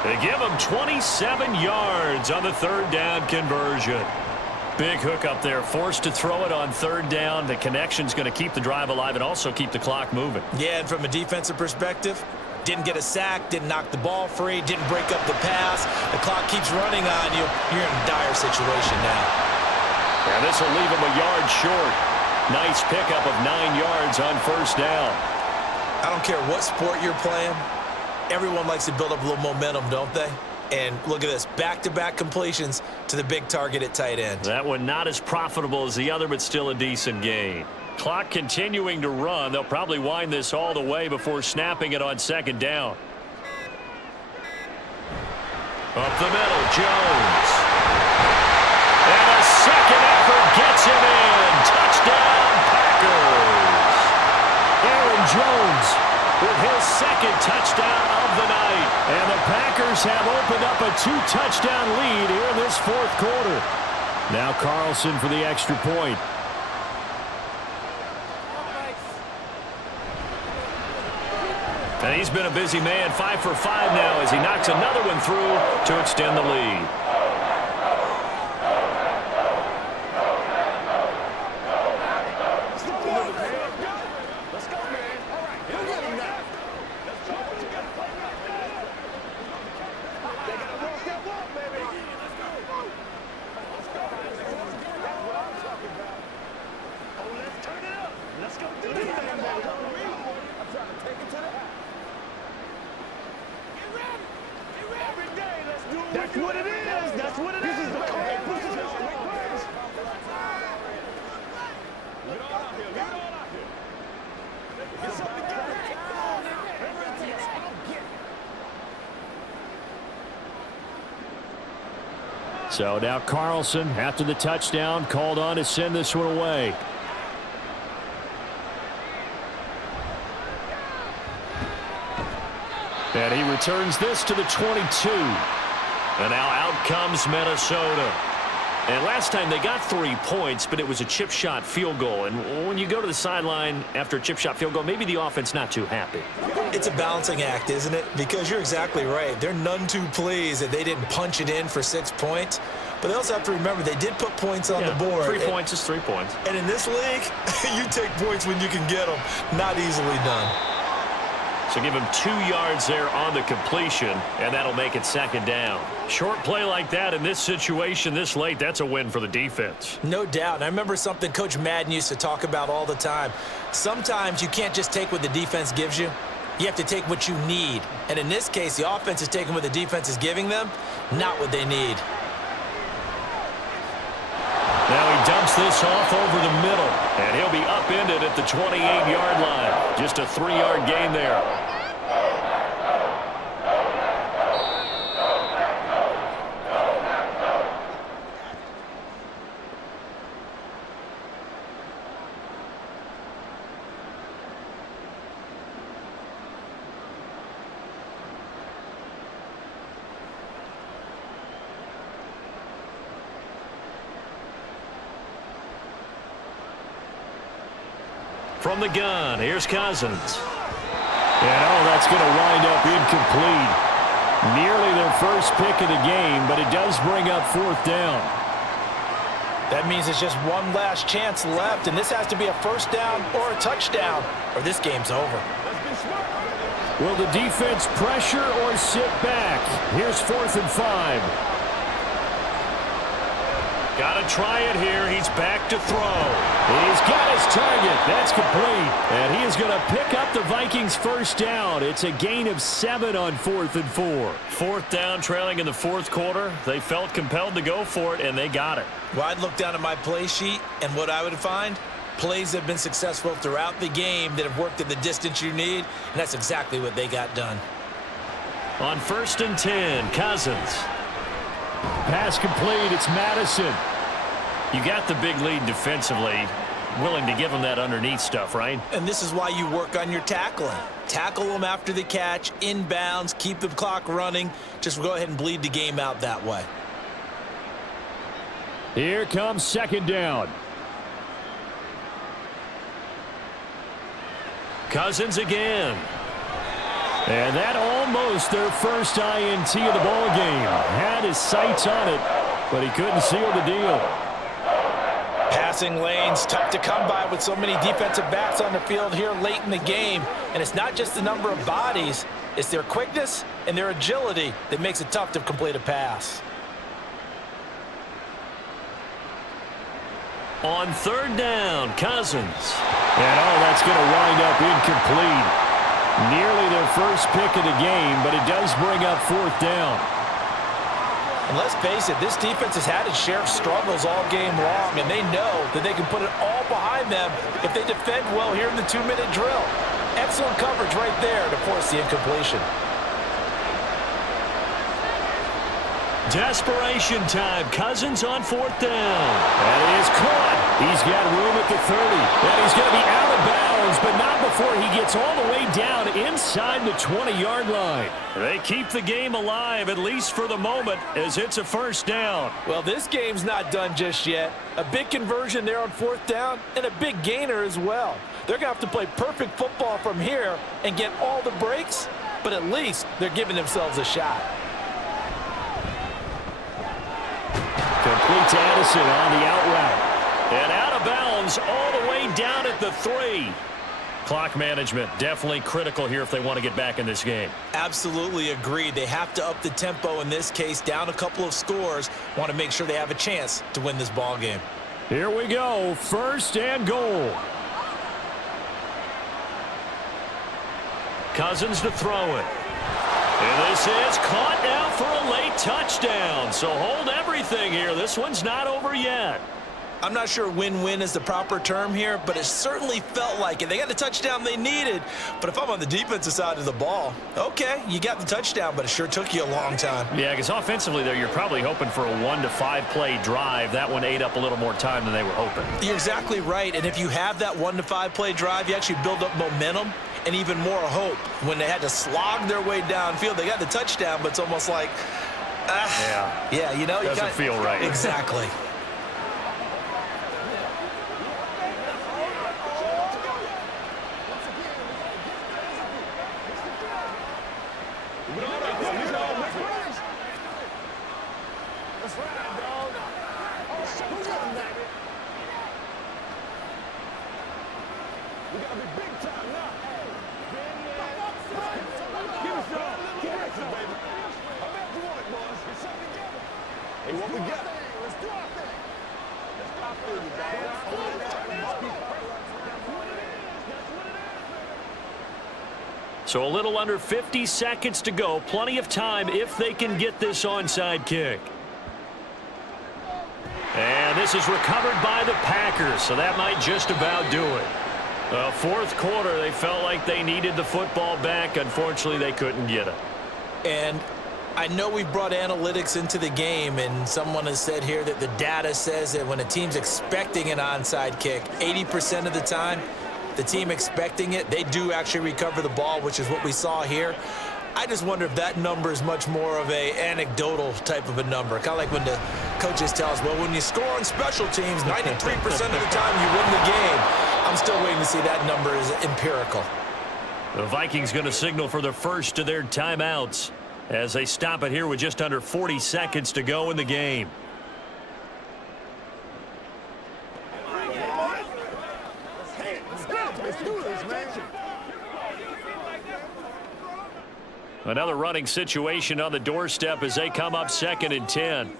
They give him 27 yards on the third down conversion. Big hook up there, forced to throw it on third down. The connection's going to keep the drive alive and also keep the clock moving. Yeah, and from a defensive perspective, didn't get a sack, didn't knock the ball free, didn't break up the pass. The clock keeps running on you. You're in a dire situation now. And this will leave him a yard short. Nice pickup of 9 yards on first down. I don't care what sport you're playing. Everyone likes to build up a little momentum, don't they? And look at this, back-to-back completions to the big target at tight end. That one not as profitable as the other, but still a decent gain. Clock continuing to run. They'll probably wind this all the way before snapping it on second down. Up the middle, Jones. And a second effort gets him in. Touchdown, Packers. Aaron Jones with his second touchdown of the night. And the Packers have opened up a 2-touchdown lead here in this fourth quarter. Now Carlson for the extra point. And he's been a busy man, 5 for 5 now as he knocks another one through to extend the lead. That's what it is. That's what it is. This is the correct position. Leave it all out here. Leave it all out here. Get something together. So now Carlson, after the touchdown, called on to send this one away. And he returns this to the 22. And now out comes Minnesota. And last time they got 3 points, but it was a chip shot field goal. And when you go to the sideline after a chip shot field goal, maybe the offense not too happy. It's a balancing act, isn't it? Because you're exactly right. They're none too pleased that they didn't punch it in for 6 points. But they also have to remember they did put points on the board. 3 points is 3 points. And in this league, you take points when you can get them. Not easily done. So give him 2 yards there on the completion, and that'll make it second down. Short play like that in this situation this late, that's a win for the defense. No doubt. And I remember something Coach Madden used to talk about all the time. Sometimes you can't just take what the defense gives you. You have to take what you need. And in this case, the offense is taking what the defense is giving them, not what they need. Now he dumps this off over the middle, and he'll be upended at the 28-yard line. Just a 3-yard gain there. From the gun, here's Cousins. And that's going to wind up incomplete. Nearly their first pick of the game, but it does bring up 4th down. That means it's just one last chance left, and this has to be a first down or a touchdown, or this game's over. Will the defense pressure or sit back? Here's 4th and 5. Got to try it here. He's back to throw. He's got his target. That's complete. And he is going to pick up the Vikings first down. It's a gain of 7 on 4th and 4. 4th down, trailing in the 4th quarter. They felt compelled to go for it, and they got it. Well, I'd look down at my play sheet, and what I would find, plays have been successful throughout the game that have worked at the distance you need, and that's exactly what they got done. On 1st and 10, Cousins. Pass complete. It's Madison. You got the big lead defensively. Willing to give them that underneath stuff, right? And this is why you work on your tackling. Tackle them after the catch, inbounds, keep the clock running. Just go ahead and bleed the game out that way. Here comes 2nd down. Cousins again. And that almost their first INT of the ball game. Had his sights on it, but he couldn't seal the deal. Passing lanes, tough to come by with so many defensive backs on the field here late in the game. And it's not just the number of bodies, it's their quickness and their agility that makes it tough to complete a pass. On 3rd down, Cousins. And that's going to wind up incomplete. Nearly their first pick of the game, but it does bring up 4th down. And let's face it, this defense has had its share of struggles all game long, and they know that they can put it all behind them if they defend well here in the 2-minute drill. Excellent coverage right there to force the incompletion. Desperation time. Cousins on 4th down. And he is caught. He's got room at the 30. And he's going to be out of bounds, but not before he gets all the way down inside the 20-yard line. They keep the game alive, at least for the moment, as it's a first down. Well, this game's not done just yet. A big conversion there on 4th down and a big gainer as well. They're going to have to play perfect football from here and get all the breaks, but at least they're giving themselves a shot. Complete to Addison on the out route. And out of bounds all the way down at the 3. Clock management definitely critical here if they want to get back in this game. Absolutely agreed. They have to up the tempo in this case, down a couple of scores. Want to make sure they have a chance to win this ball game. Here we go. 1st and goal. Cousins to throw it. And this is caught now for a late touchdown. down. So hold everything here. This one's not over yet. I'm not sure win-win is the proper term here, but it certainly felt like it. They got the touchdown they needed, but if I'm on the defensive side of the ball, okay, you got the touchdown, but it sure took you a long time. Yeah, because offensively there, you're probably hoping for a 1 to 5 play drive. That one ate up a little more time than they were hoping. You're exactly right, and if you have that 1 to 5 play drive, you actually build up momentum and even more hope. When they had to slog their way downfield, they got the touchdown, but it's almost like, yeah, you know, doesn't feel right. Exactly. So a little under 50 seconds to go. Plenty of time if they can get this onside kick. And this is recovered by the Packers, so that might just about do it. Fourth quarter, they felt like they needed the football back. Unfortunately, they couldn't get it. And I know we've brought analytics into the game, and someone has said here that the data says that when a team's expecting an onside kick, 80% of the time, the team expecting it, they do actually recover the ball, which is what we saw here. I just wonder if that number is much more of a anecdotal type of a number. Kind of like when the coaches tell us, well, when you score on special teams, 93% of the time you win the game. I'm still waiting to see that number is empirical. The Vikings going to signal for the first of their timeouts as they stop it here with just under 40 seconds to go in the game. Another running situation on the doorstep as they come up 2nd and 10.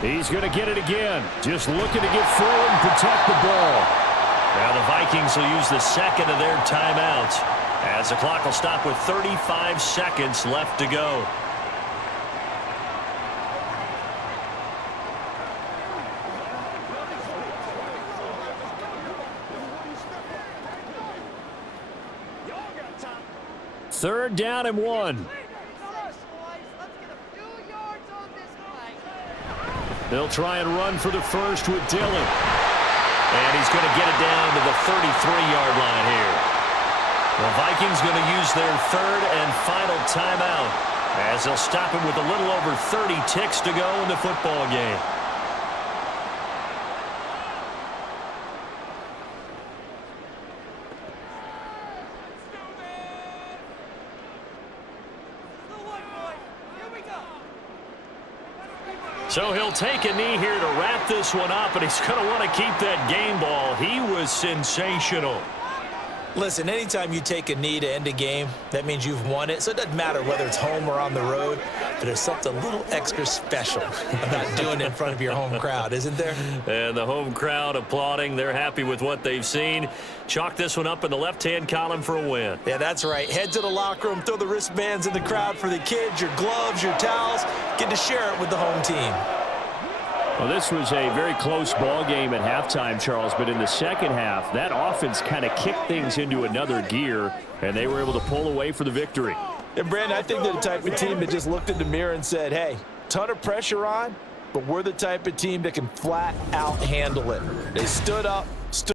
He's going to get it again. Just looking to get forward and protect the ball. Now the Vikings will use the second of their timeouts as the clock will stop with 35 seconds left to go. Third down and 1. They'll try and run for the first with Dillon. And he's going to get it down to the 33-yard line here. The Vikings going to use their third and final timeout as they'll stop it with a little over 30 ticks to go in the football game. So he'll take a knee here to wrap this one up, and he's going to want to keep that game ball. He was sensational. Listen, anytime you take a knee to end a game, that means you've won it. So it doesn't matter whether it's home or on the road, but there's something a little extra special about doing it in front of your home crowd, isn't there? And the home crowd applauding. They're happy with what they've seen. Chalk this one up in the left-hand column for a win. Yeah, that's right. Head to the locker room, throw the wristbands in the crowd for the kids, your gloves, your towels. Get to share it with the home team. Well, this was a very close ball game at halftime, Charles, but in the second half, that offense kind of kicked things into another gear, and they were able to pull away for the victory. And, Brandon, I think they're the type of team that just looked in the mirror and said, hey, ton of pressure on, but we're the type of team that can flat out handle it. They stood up,